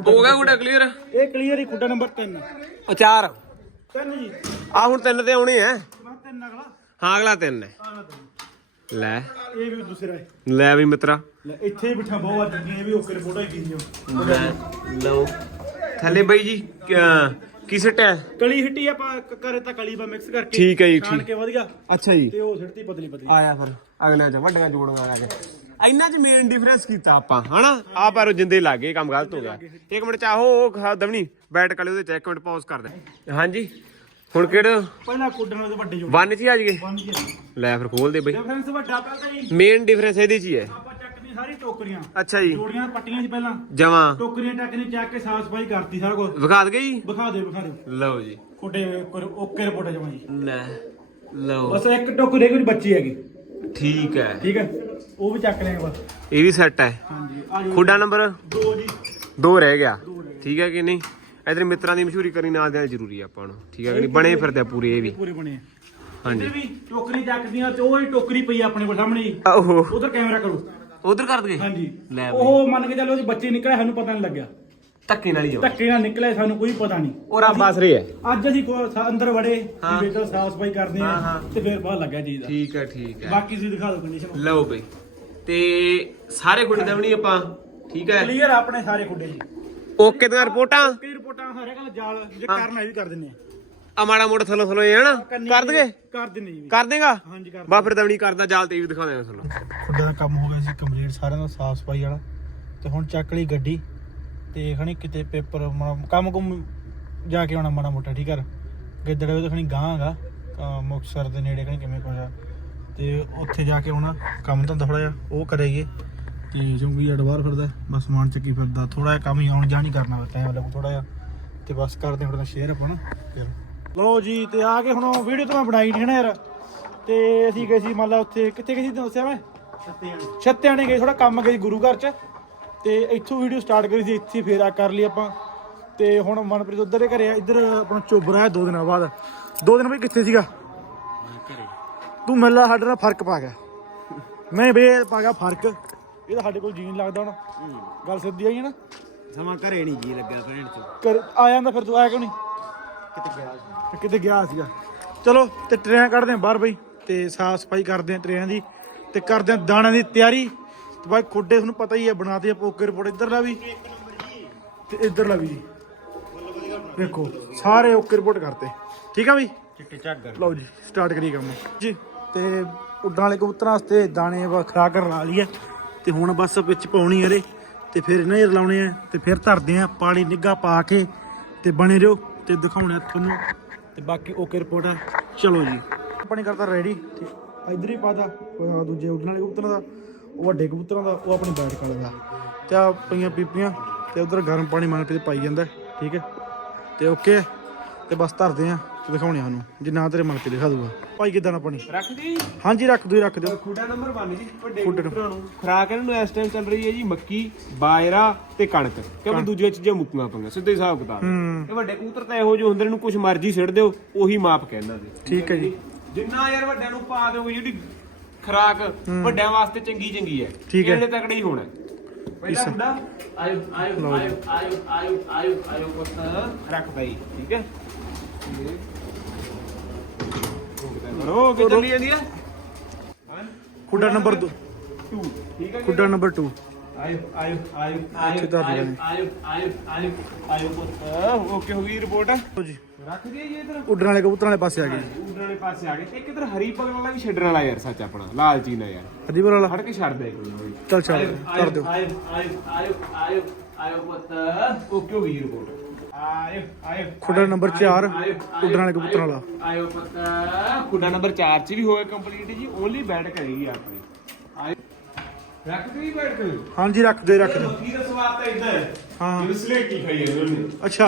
ਹੋ ਗਿਆ ਖੁੱਡਾ ਕਲੀਅਰ ਇਹ ਕਲੀਅਰ ਹੀ ਖੁੱਡਾ ਨੰਬਰ 3 ਉਹ 4 3 ਜੀ। ਆ ਹੁਣ ਤਿੰਨ ਤੇ ਆਉਣੇ ਆ। ਮੈਂ ਤਿੰਨ ਅਗਲਾ। ਹਾਂ ਅਗਲਾ ਤਿੰਨ ਹੈ। ਤਿੰਨ। ਲੈ। ਇਹ ਵੀ ਦੂਸਰਾ ਹੈ। ਲੈ ਵੀ ਮਿੱਤਰਾ। ਲੈ ਇੱਥੇ ਹੀ ਬਿਠਾ ਬਹੁਤ ਅੱਜ ਇਹ ਵੀ ਓਕੇ ਰਿਪੋਰਟ ਹੈ ਕੀ ਲਓ। ਥੱਲੇ ਬਾਈ ਜੀ ਕੀ ਸਿੱਟ ਹੈ? ਕਲੀ ਹਿੱਟੀ ਆਪਾਂ ਕ- ਕਰੇ ਤਾਂ ਕਲੀ ਬਾ ਮਿਕਸ ਕਰਕੇ ਠੀਕ ਹੈ ਜੀ, ਛਾਣ ਠੀਕ। ਕੇ ਵਧੀਆ। ਅੱਛਾ ਜੀ। ਤੇ ਉਹ ਸਿੱਟਤੀ ਪਤਲੀ ਪਤਲੀ। ਆਇਆ ਫਿਰ ਅਗਲਿਆਂ ਚ ਵੱਡੀਆਂ ਜੋੜੀਆਂ ਲਾ ਕੇ। ਇੰਨਾ ਚ ਮੇਨ ਡਿਫਰੈਂਸ ਕੀਤਾ ਆਪਾਂ ਹਨਾ? ਆ ਪਰ ਜਿੰਦੇ ਲੱਗੇ ਕੰਮ ਗਲਤ ਹੋ ਗਿਆ। ਇੱਕ ਮਿੰਟ ਚਾਹੋ ਉਹ ਖਾ ਦਵਣੀ ਬੈਟ ਕਲੇ ਉਹਦੇ ਚ ਇੱਕ ਮਿੰਟ ਪਾਜ਼ ਕਰ ਦੇ। ਹਾਂਜੀ ਹੁਣ ਕਿਹੜਾ? ਪਹਿਲਾਂ ਕੁੱਡਣ ਉਹਦੇ ਵੱਡੇ ਜੋੜ। ਵਨ ਚ ਹੀ ਆ ਬਣ ਗਿਆ ਲੈ ਫਿਰ ਖੋਲ ਦੇ ਬਈ। ਡਿਫਰੈਂਸ ਵੱਡਾ ਪਹਿਲਾਂ ਜੀ ਮੇਨ ਡਿਫਰੈਂਸ ਇਹਦੇ ਚ ਹੀ ਹੈ। ਆਪਾਂ ਸਾਰੀ ਟੋਕਰੀਆਂ। ਅੱਛਾ ਜੀ। ਜੋੜੀਆਂ ਪੱਟੀਆਂ ਸੀ ਪਹਿਲਾਂ। ਜਮਾ। ਟੋਕਰੀਆਂ ਟੱਕ ਨੇ ਚੱਕ ਕੇ ਸਾਫ਼ ਸਫ਼ਾਈ ਕਰਤੀ ਸਾਰਾ ਕੁਝ ਵਿਖਾ ਦਗੇ ਜੀ ਵਿਖਾ ਦੇ ਵਿਖਾ ਦੇ। ਲਓ ਜੀ। ਕੋਟੇ ਓਕੇ ਰਿਪੋਰਟ ਜਮਾ ਜੀ। ਲੈ ਲਓ। ਬਸ ਇੱਕ ਟੋਕਰੀ ਕੋਈ ਬੱਚੀ ਹੈਗੀ। ਠੀਕ ਹੈ। ਠੀਕ ਹੈ? ਉਹ ਵੀ ਚੱਕ ਲੈਂਗੇ ਬਸ। ਇਹ ਵੀ ਸੈੱਟ ਹੈ। ਹਾਂਜੀ ਆ ਖੁੱਡਾ ਨੰਬਰ? ਦੋ ਜੀ। ਦੋ ਰਹਿ ਗਿਆ। ਠੀਕ ਹੈ ਕਿ ਨਹੀਂ? ਇਧਰ ਮਿੱਤਰਾਂ ਦੀ ਮਸ਼ਹੂਰੀ ਕਰਨੀ ਨਾਲ ਦੇਣਾ ਜ਼ਰੂਰੀ ਆ ਆਪਾਂ ਨੂੰ। ਠੀਕ ਹੈ ਕਿ ਨਹੀਂ? ਬਣੇ ਫਿਰਦੇ ਆ ਪੂਰੇ ਇਹ ਵੀ। ਪੂਰੇ ਬਣੇ ਹਾਂਜੀ। ਇਹ ਵੀ ਟੋਕਰੀ ਚੱਕਦੀਆਂ ਤੇ ਉਹ ਹੀ ਟੋਕਰੀ ਪਈ ਆ ਆਪਣੇ ਕੋਲ ਸਾਹਮਣੇ ਜੀ ਆਹੋ। ਉਧਰ ਕੈਮਰਾ ਕਰੋ। ਉਧਰ ਕਰ ਦਗੇ ਹਾਂਜੀ। ਲੈ ਬਈ। ਉਹ ਮੰਨ ਕੇ ਚੱਲੋ ਉਹਦੇ ਬੱਚੇ ਨਿਕਲੇ ਸਾਨੂੰ ਪਤਾ ਨਹੀਂ ਲੱਗਿਆ। ਧੱਕੇ ਨਾਲ ਹੀ ਜਾਓ ਧੱਕੇ ਨਾਲ ਨਿਕਲੇ ਸਾਨੂੰ ਕੋਈ ਪਤਾ ਨਹੀਂ ਉਹ ਰੱਬ ਆਸਰੇ ਹੈ ਅੱਜ ਅਸੀਂ ਕੋ- ਸਾ- ਅੰਦਰ ਵੜੇ ਹਾਂ। ਵੇਖੋ ਸਾਫ਼ ਸਫ਼ਾਈ ਕਰਦੇ ਹਾਂ, ਆ ਹਾਂ। ਤੇ ਫਿਰ ਬਾਹਰ ਲੱਗਾ ਚੀਜ਼ ਦਾ ਠੀਕ ਹੈ ਠੀਕ ਹੈ ਬਾਕੀ ਤੁਸੀਂ ਦਿਖਾ ਦਿਓ ਕੰਡੀਸ਼ਨ ਲਓ ਬਈ। ਤੇ ਸਾਰੇ ਗੁੱਡੇ ਦਵਣੀ ਆਪਾਂ। ਠੀਕ ਹੈ ਕਲੀਅਰ ਆਪਣੇ ਸਾਰੇ ਖੁੱਡੇ ਜੀ। ਓਕੇ ਦੀਆਂ ਰਿਪੋਰਟਾਂ? ਕਈ ਰਿਪੋਰਟਾਂ ਹਰੇ ਗੱਲ ਜਾਲ ਜੇ ਹਾਂ। ਕਰਨਾ ਇਹ ਵੀ ਕਰ ਦਿੰਨੇ ਆ। ਆ ਮਾੜਾ ਮੋਟਾ ਥੱਲੋਂ ਥੱਲੋਂ ਇਹ ਹਨਾ ਕਰ ਦਗੇ? ਕਰ ਦਿੰਨੇ ਜੀ। ਕਰ ਦੇਗਾ? ਹਾਂਜੀ ਕਰ ਬਾ ਫਿਰ ਦਵਣੀ ਕਰਦਾ ਜਾਲ ਤੇ ਵੀ ਦਿਖਾ ਦੇਣਾ ਥੱਲੋਂ। ਦਾ ਕੰਮ ਹੋ ਗਿਆ ਸੀ ਕੰਪਲੀਟ ਸਾਰਿਆਂ ਦਾ ਸਾਫ਼ ਸਫ਼ਾਈ ਵਾਲਾ। ਤੇ ਹੁਣ ਚੱਕ ਲਈ ਗੱਡੀ ਤੇ ਖਣੀ ਕਿਤੇ ਪੇਪਰ ਕੰਮ ਕੁਮ ਜਾ ਕੇ ਆਉਣਾ ਮਾੜਾ ਮੋਟਾ ਠੀਕ ਹੈ ਗਿੱਦੜੇ ਉਹਦੇ ਖਣੀ ਗਾਂਗਾ ਮੁਕਸਰ ਦੇ ਨੇੜੇ ਖਣੀ ਕਿਵੇਂ ਆ ਤੇ ਉੱਥੇ ਜਾ ਕੇ ਆਉਣਾ ਕੰਮ ਧੰਦਾ ਥੋੜਾ ਜਿਹਾ ਉਹ ਕਰੇਗੇ ਤੇ ਜੰਗੀ ਅਡਵਾਰ ਫਿਰਦਾ ਬਸ ਸਮਾਨ ਚੱਕੀ ਫਿਰਦਾ। ਥੋੜਾ ਜਿਹਾ ਕੰਮ ਹੀ ਆਉਣ ਜਾਣ ਹੀ ਕਰਨਾ ਟਾਈਮ ਲੱਗੂ ਥੋੜਾ ਜਿਹਾ। ਤੇ ਬਸ ਕਰਦੇ ਥੋੜਾ ਸ਼ੇਅਰ ਆਪਾਂ ਨਾ ਫਿਰ। ਲਓ ਜੀ ਤੇ ਆ ਕੇ ਹੁਣ ਵੀਡੀਓ ਤਾਂ ਮੈਂ ਬਣਾਈ ਨਹੀਂ ਨਾ ਯਾਰ। ਤੇ ਅਸੀਂ ਗਏ ਸੀ ਮੰਨ ਲਾ ਉੱਥੇ ਕਿੱਥੇ ਗਏ ਸੀ ਤੈਨੂੰ ਦੱਸਿਆ ਮੈਂ? ਛੱਤਿਆਂ ਨੇ ਗਏ ਥੋੜਾ ਕੰਮ ਗਏ ਸੀ ਗੁਰੂ ਘਰ ਚ। ਤੇ ਇੱਥੋਂ ਵੀਡੀਓ ਸਟਾਰਟ ਕਰੀ ਸੀ ਇੱਥੇ ਫੇਰ ਆ ਕਰ ਲਈ ਆਪਾਂ। ਤੇ ਹੁਣ ਮਨਪ੍ਰੀਤ ਉਧਰ ਦੇ ਘਰੇ ਆ ਇੱਧਰ ਆਪਣਾ ਚੋਬਰਾ ਹੈ ਦੋ ਦਿਨਾਂ ਬਾਅਦ। ਦੋ ਦਿਨ ਬਈ ਕਿੱਥੇ ਸੀਗਾ? ਤੂੰ ਮਿਲਦਾ ਸਾਡੇ ਨਾਲ ਫ਼ਰਕ ਪਾ ਗਿਆ। ਮੈਂ ਬੇ ਪਾ ਗਿਆ ਫ਼ਰਕ। ਇਹ ਤਾਂ ਸਾਡੇ ਕੋਲ ਜੀਣ ਲੱਗਦਾ ਹੁਣ। ਗੱਲ ਸਿੱਧੀ ਆਈ ਹੈ ਨਾ? ਸਮਾਂ ਘਰੇ ਨਹੀਂ ਜੀ ਲੱਗਿਆ ਫਰੈਂਡ ਚ। ਕਰ ਆ ਜਾਂਦਾ ਫਿਰ ਤੂੰ ਆਇਆ ਕਿਉਂ ਨਹੀਂ ਕਿਤੇ ਗਿਆ ਸੀ। ਕਿਤੇ ਗਿਆ ਸੀਗਾ। ਚਲੋ ਤੇ ਟਰੇਆਂ ਕੱਢਦੇ ਆ ਬਾਹਰ ਬਈ ਤੇ ਸਾਫ਼ ਸਫ਼ਾਈ ਕਰਦੇ ਆ ਟਰੇਆਂ ਦੀ ਤੇ ਕਰਦੇ ਆ ਦਾਣਿਆਂ ਦੀ ਤਿਆਰੀ। ਤੇ ਬਾਈ ਖੁੱਡੇ ਤੁਹਾਨੂੰ ਪਤਾ ਹੀ ਹੈ ਬਣਾਤੇ ਆ ਪੋਕੇ ਰਿਪੋਰਟ ਇੱਧਰਲਾ ਵੀ। ਤੇ ਇੱਧਰਲਾ ਵੀ ਜੀ। ਵੇਖੋ ਸਾਰੇ ਓਕੇ ਰਿਪੋਰਟ ਕਰਤੇ। ਠੀਕ ਆ ਬਈ? ਚਿੱਟੇ ਝੱਗਰ ਲਓ ਜੀ ਸਟਾਰਟ ਕਰੀਏ ਕੰਮ। ਜੀ ਤੇ ਉੱਡਣ ਵਾਲੇ ਕਬੂਤਰਾਂ ਵਾਸਤੇ ਦਾਣੇ ਵਾ ਖਰਾਕ ਲਾ ਲਈ ਹੈ। ਤੇ ਹੁਣ ਬਸ ਵਿੱਚ ਪਾਉਣੀ ਇਹਦੇ। ਤੇ ਫਿਰ ਇਹਨਾਂ ਹੀ ਰਲਾਉਣੇ ਆ ਤੇ ਫਿਰ ਧਰਦੇ ਆ ਪਾਣੀ ਨਿੱਗਾ ਪਾ ਕੇ ਤੇ ਬਣੇ ਰਹੋ। ਤੇ ਦਿਖਾਉਣਾ ਤੁਹਾਨੂੰ। ਤੇ ਬਾਕੀ ਓਕੇ ਰਿਪੋਰਟ ਆ। ਚਲੋ ਜੀ। ਆਪਣੀ ਕਰਤਾ ਰੈਡੀ ਤੇ ਇਧਰ ਹੀ ਪਾਦਾ ਦੂਜੇ ਉੱਡਣ ਵਾਲੇ ਕਬੂਤਰਾਂ ਦਾ, ਉਹ ਵੱਡੇ ਕਬੂਤਰਾਂ ਦਾ, ਉਹ ਆਪਣੀ ਬੈਠ ਕਾਲੇ ਦਾ ਤੇ ਆ ਪਈਆਂ ਪੀਪੀਆਂ, ਤੇ ਉਧਰ ਗਰਮ ਪਾਣੀ ਮਨ ਤੇ ਪਾਈ ਜਾਂਦਾ, ਠੀਕ ਹੈ। ਤੇ ਓਕੇ ਤੇ ਬਸ ਧਰਦੇ ਆ। ਤੇ ਦਿਖਾਉਣੇ ਸਾਨੂੰ। ਜੇ ਨਾ ਤੇਰੇ ਮਨ ਤੇ ਦਿਖਾ ਦੂਗਾ। ਭਾਈ ਕਿਦਾਂ ਨਾ ਪਾਣੀ? ਰੱਖ ਦੀ। ਹਾਂਜੀ ਰੱਖ ਦਿਓ ਰੱਖ ਦਿਓ। ਖੁੱਡਾ ਨੰਬਰ 1 ਜੀ ਵੱਡੇ ਖੁੱਡੇ ਕਬੂਤਰਾਂ ਨੂੰ। ਖਰਾਕ ਇਹਨਾਂ ਨੂੰ ਇਸ ਟਾਈਮ ਚੱਲ ਰਹੀ ਹੈ ਜੀ ਮੱਕੀ ਬਾਜਰਾ ਤੇ ਕਣਕ। ਕਿਉਂਕਿ ਦੂਜੀਆਂ ਚੀਜ਼ਾਂ ਮੁੱਕੀਆਂ ਪਈਆਂ ਸਿੱਧੇ ਹਿਸਾਬ ਕਿਤਾਬ। ਇਹ ਵੱਡੇ ਕਬੂਤਰ ਤਾਂ ਇਹੋ ਜਿਹੇ ਹੁੰਦੇ ਨੇ ਨੂੰ ਕੁਝ ਮਰਜ਼ੀ ਛੱਡ ਦਿਓ ਉਹੀ ਮਾਪ ਕਹਿੰਦਾ ਜੀ। ਠੀਕ ਹੈ ਜੀ। ਜਿੰਨਾ ਯਾਰ ਵੱਡਿਆਂ ਨੂੰ ਪਾ ਦਿਓਗੇ ਜਿਹੜੀ ਖਰਾਕ ਵੱਡਿਆਂ ਵਾਸਤੇ ਚੰਗੀ ਚੰਗੀ ਹੈ ਠੀਕ ਹੈ। ਇਹਨੇ ਤਕੜਾ ਹੀ ਹੋਣਾ ਪਹਿਲਾ ਹੁੰਦਾ ਆਇਓ ਆਇਓ ਆਇਓ ਆਇਓ ਆਇਓ ਆਇਓ ਆਇਓ ਪੁੱਤ ਰੱਖ ਬਈ ਠੀਕ ਹੈ। ਰੋ ਕਿ ਚੱਲੀ ਜਾਂਦੀ ਹੈ ਖੁੱਡਾ ਨੰਬਰ 2 2 ਠੀਕ ਹੈ ਖੁੱਡਾ ਨੰਬਰ 2 ਆਇਓ ਆਇਓ ਆਇਓ ਆਇਓ ਆਇਓ। ਆਇਓ ਆਇਓ ਪੁੱਤ। ਓਕੇ ਹੋ ਗਈ ਰਿਪੋਰਟ ਲਓ ਜੀ। ਰੱਖ ਦਈਏ ਜੀ ਇਧਰ। ਉੱਡਣ ਵਾਲੇ ਕਬੂਤਰਾਂ ਵਾਲੇ ਪਾਸੇ ਆ ਗਏ। ਉਧਰ ਵਾਲੇ ਪਾਸੇ ਆ ਗਏ। ਇੱਕ ਇਧਰ ਹਰੀ ਪਗਲ ਵਾਲਾ ਵੀ ਛੱਡਣ ਵਾਲਾ ਯਾਰ ਸੱਚ ਆਪਣਾ। ਲਾਲਚੀ ਨਾ ਯਾਰ। ਹਦੀਪੁਰ ਵਾਲਾ? ਫੜ ਕੇ ਛੱਡ ਦੇ। ਚੱਲ ਛੱਡ ਕਰ ਦਿਓ। ਆਇਓ ਆਇਓ ਆਇਓ ਆਇਓ ਪੁੱਤ। ਓਕੇ ਹੋ ਗਈ ਰਿਪੋਰਟ ਖੁੱਡਾ ਨੰਬਰ 4 ਆਇਓ, ਉੱਡਣ ਵਾਲੇ ਕਬੂਤਰਾਂ ਵਾਲਾ। ਆਇਓ ਪੁੱਤ। ਖੁੱਡਾ ਨੰਬਰ 4 ਚ ਵੀ ਹੋਇਆ ਕੰਪਲੀਟ ਜੀ ਓਨਲੀ ਬੈਠ ਕਰੇਗੀ ਆਪਣੀ। ਆਇਓ। ਰੱਖ ਦੇ ਬੈਠ ਕੇ ਹਾਂਜੀ ਰੱਖ ਦਿਓ ਰੱਖ ਦਿਓ ਮੱਕੀ ਦਾ ਸਵਾਦ ਤਾਂ ਇਦਾਂ ਹੈ? ਹਾਂ। ਜਿਵੇਂ ਸਲੇਟੀ ਖਾਈ ਜਾਂਦੇ ਉਹਨੇ। ਅੱਛਾ।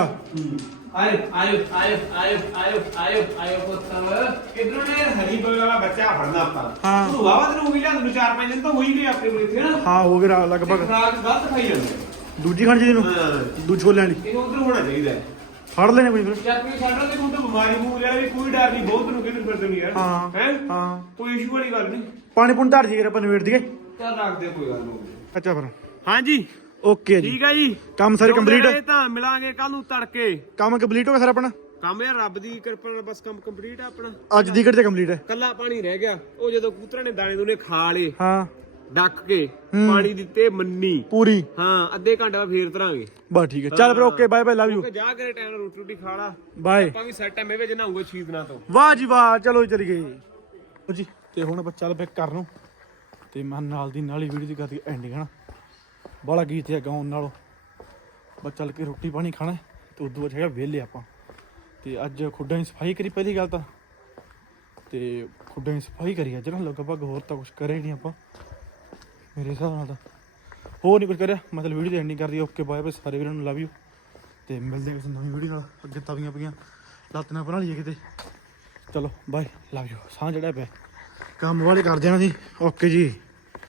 ਆਇਓ ਆਇਓ ਆਇਓ ਆਇਓ ਆਇਓ ਆਇਓ ਆਇਓ ਪੁੱਤ। ਇਧਰੋਂ ਨੇ? ਹਰੀ ਬਗਲ ਵਾਲਾ ਬੱਚਾ ਫੜਨਾ ਆਪਾਂ। ਹਾਂ। ਉਹ ਵਾਵਾ ਤੈਨੂੰ ਵੀ ਲਿਆਂਦੇ ਨੂੰ ਚਾਰ ਪੰਜ ਦਿਨ ਤਾਂ ਹੋਈ ਗਏ ਆਪਣੇ ਕੋਲ ਇੱਥੇ ਨਾ ਹਾਂ ਹੋ ਗਿਆ ਲਗਭਗ। ਖਰਾਕ ਗਲਤ ਖਾਈ ਜਾਂਦੇ। ਦੂਜੀ ਖਾਣ ਜੀ ਨੂੰ? ਹਾਂ ਦੂਜੀ ਛੋਲਿਆਂ ਵਾਲੀ ਇਹ ਉਧਰ ਹੋਣਾ ਚਾਹੀਦਾ ਹੈ। ਫੜ ਲੈਣੇ ਕੋਈ ਫਿਰ। ਜਦ ਕੋਈ ਸਾਡਾ ਤੇ ਕੋਈ ਤਾਂ ਬਿਮਾਰੀ ਮੂਲ ਵਾਲਾ ਵੀ ਕੋਈ ਡਰ ਨਹੀਂ ਬਹੁਤ ਨੂੰ ਕਿਹਨੂੰ ਫਿਰਦੇ ਨਹੀਂ ਯਾਰ ਹਾਂ। ਹੈ? ਹਾਂ। ਕੋਈ ਇਸ਼ੂ ਵਾਲੀ ਗੱਲ ਨਹੀਂ। ਪਾਣੀ ਪੁਣ ਧਰ ਜੀ ਆਪਾਂ ਨਵੇੜ ਦਈਏ। ਚੱਲ ਰੱਖ ਦੇ ਕੋਈ ਗੱਲ ਨਹੀਂ। ਅੱਛਾ ਫਿਰ। ਹਾਂਜੀ। ਓਕੇ ਜੀ। ਠੀਕ ਹੈ ਜੀ। ਕੰਮ ਸਾਰੇ ਕੰਪਲੀਟ? ਰਹੇ ਤਾਂ ਮਿਲਾਂਗੇ ਕੱਲ ਨੂੰ ਤੜਕੇ। ਕੰਮ ਕੰਪਲੀਟ ਹੋ ਗਿਆ ਸਰ ਆਪਣਾ? ਕੰਮ ਯਾਰ ਰੱਬ ਦੀ ਕਿਰਪਾ ਨਾਲ ਬਸ ਕੰਮ ਕੰਪਲੀਟ ਆ ਆਪਣਾ। ਅੱਜ ਦੀ ਘੜ ਤੇ ਕੰਪਲੀਟ ਹੈ? ਕੱਲਾ ਪਾਣੀ ਰਹਿ ਗਿਆ। ਉਹ ਜਦੋਂ ਕਬੂਤਰਾਂ ਨੇ ਦਾਣੇ ਦੂਨੇ ਖਾ ਲਏ। ਹਾਂ। ਡੱਕ ਕੇ। ਪਾਣੀ ਦਿੱਤੇ ਮੰਨੀ। ਪੂਰੀ। ਹਾਂ ਅੱਧੇ ਘੰਟੇ ਬਾਅਦ ਫੇਰ ਤਰਾਂਗੇ। ਬਸ ਠੀਕ ਹੈ। ਚੱਲ ਫਿਰ okay bye bye love you ਜਾ ਕੇ ਟਾਈਮ ਨਾਲ ਰੋਟੀ ਰੋਟੀ ਖਾ ਲਾ। ਬਾਏ। ਆਪਾਂ ਵੀ ਸੈਟ ਟਾਈਮ ਵਿੱਚ ਨਹਾਉਂਗੇ ਛੀ ਦਿਨਾਂ ਤੋਂ। ਵਾਹ ਜੀ ਵਾਹ ਚਲੋ ਚਲੀ ਗਏ ਜੀ ਤੇ ਹੁਣ ਆਪਾਂ ਚੱਲ ਪਿਆ ਕਰਨ ਨੂੰ। ਤੇ ਮੈਂ ਨਾਲ ਦੀ ਨਾਲ ਹੀ ਵੀਡੀਓ ਦੀ ਕਰਦੀ ਐਂਡਿੰਗ ਹਨਾ? ਬੜਾ ਗੀਤ ਹੈ ਗਾਉਣ ਨਾਲੋਂ। ਬਸ ਚੱਲ ਕੇ ਰੋਟੀ ਪਾਣੀ ਖਾਣਾ ਤੇ ਉਦੋਂ ਬਾਅਦ ਹੈਗਾ ਵਿਹਲੇ ਆਪਾਂ। ਤੇ ਅੱਜ ਖੁੱਡਾਂ ਦੀ ਸਫ਼ਾਈ ਕਰੀ ਪਹਿਲੀ ਗੱਲ ਤਾਂ। ਤੇ ਖੁੱਡਾਂ ਦੀ ਸਫ਼ਾਈ ਕਰੀ ਅੱਜ ਨਾ ਲਗਭਗ ਹੋਰ ਤਾਂ ਕੁਝ ਕਰੇ ਨਹੀਂ ਆਪਾਂ। ਮੇਰੇ ਹਿਸਾਬ ਨਾਲ ਤਾਂ। ਹੋਰ ਨਹੀਂ ਕੁਝ ਕਰਿਆ, ਮਤਲਬ ਵੀਡੀਓ ਦੀ ਐਂਡਿੰਗ ਕਰਦੀ ਓਕੇ ਬਾਏ ਬਾਏ ਸਾਰੇ ਵੀਰਾਂ ਨੂੰ ਲਵ ਯੂ ਤੇ ਮਿਲਦੇ ਹਾਂ ਕਿਸੇ ਨਵੀਂ ਵੀਡੀਓ ਨਾਲ, ਅੱਗੇ ਤਵੀਆਂ ਪਈਆਂ। ਲੱਤ ਨਾ ਬਣਾ ਲਈਏ ਕਿਤੇ। ਚਲੋ ਬਾਏ ਲਵ ਯੂ ਸਾਹ ਜਿਹੜਾ ਪਿਆ। ਕੰਮ ਵਾਲੇ ਕਰ ਦੇਣਾ ਸੀ ਓਕੇ ਜੀ।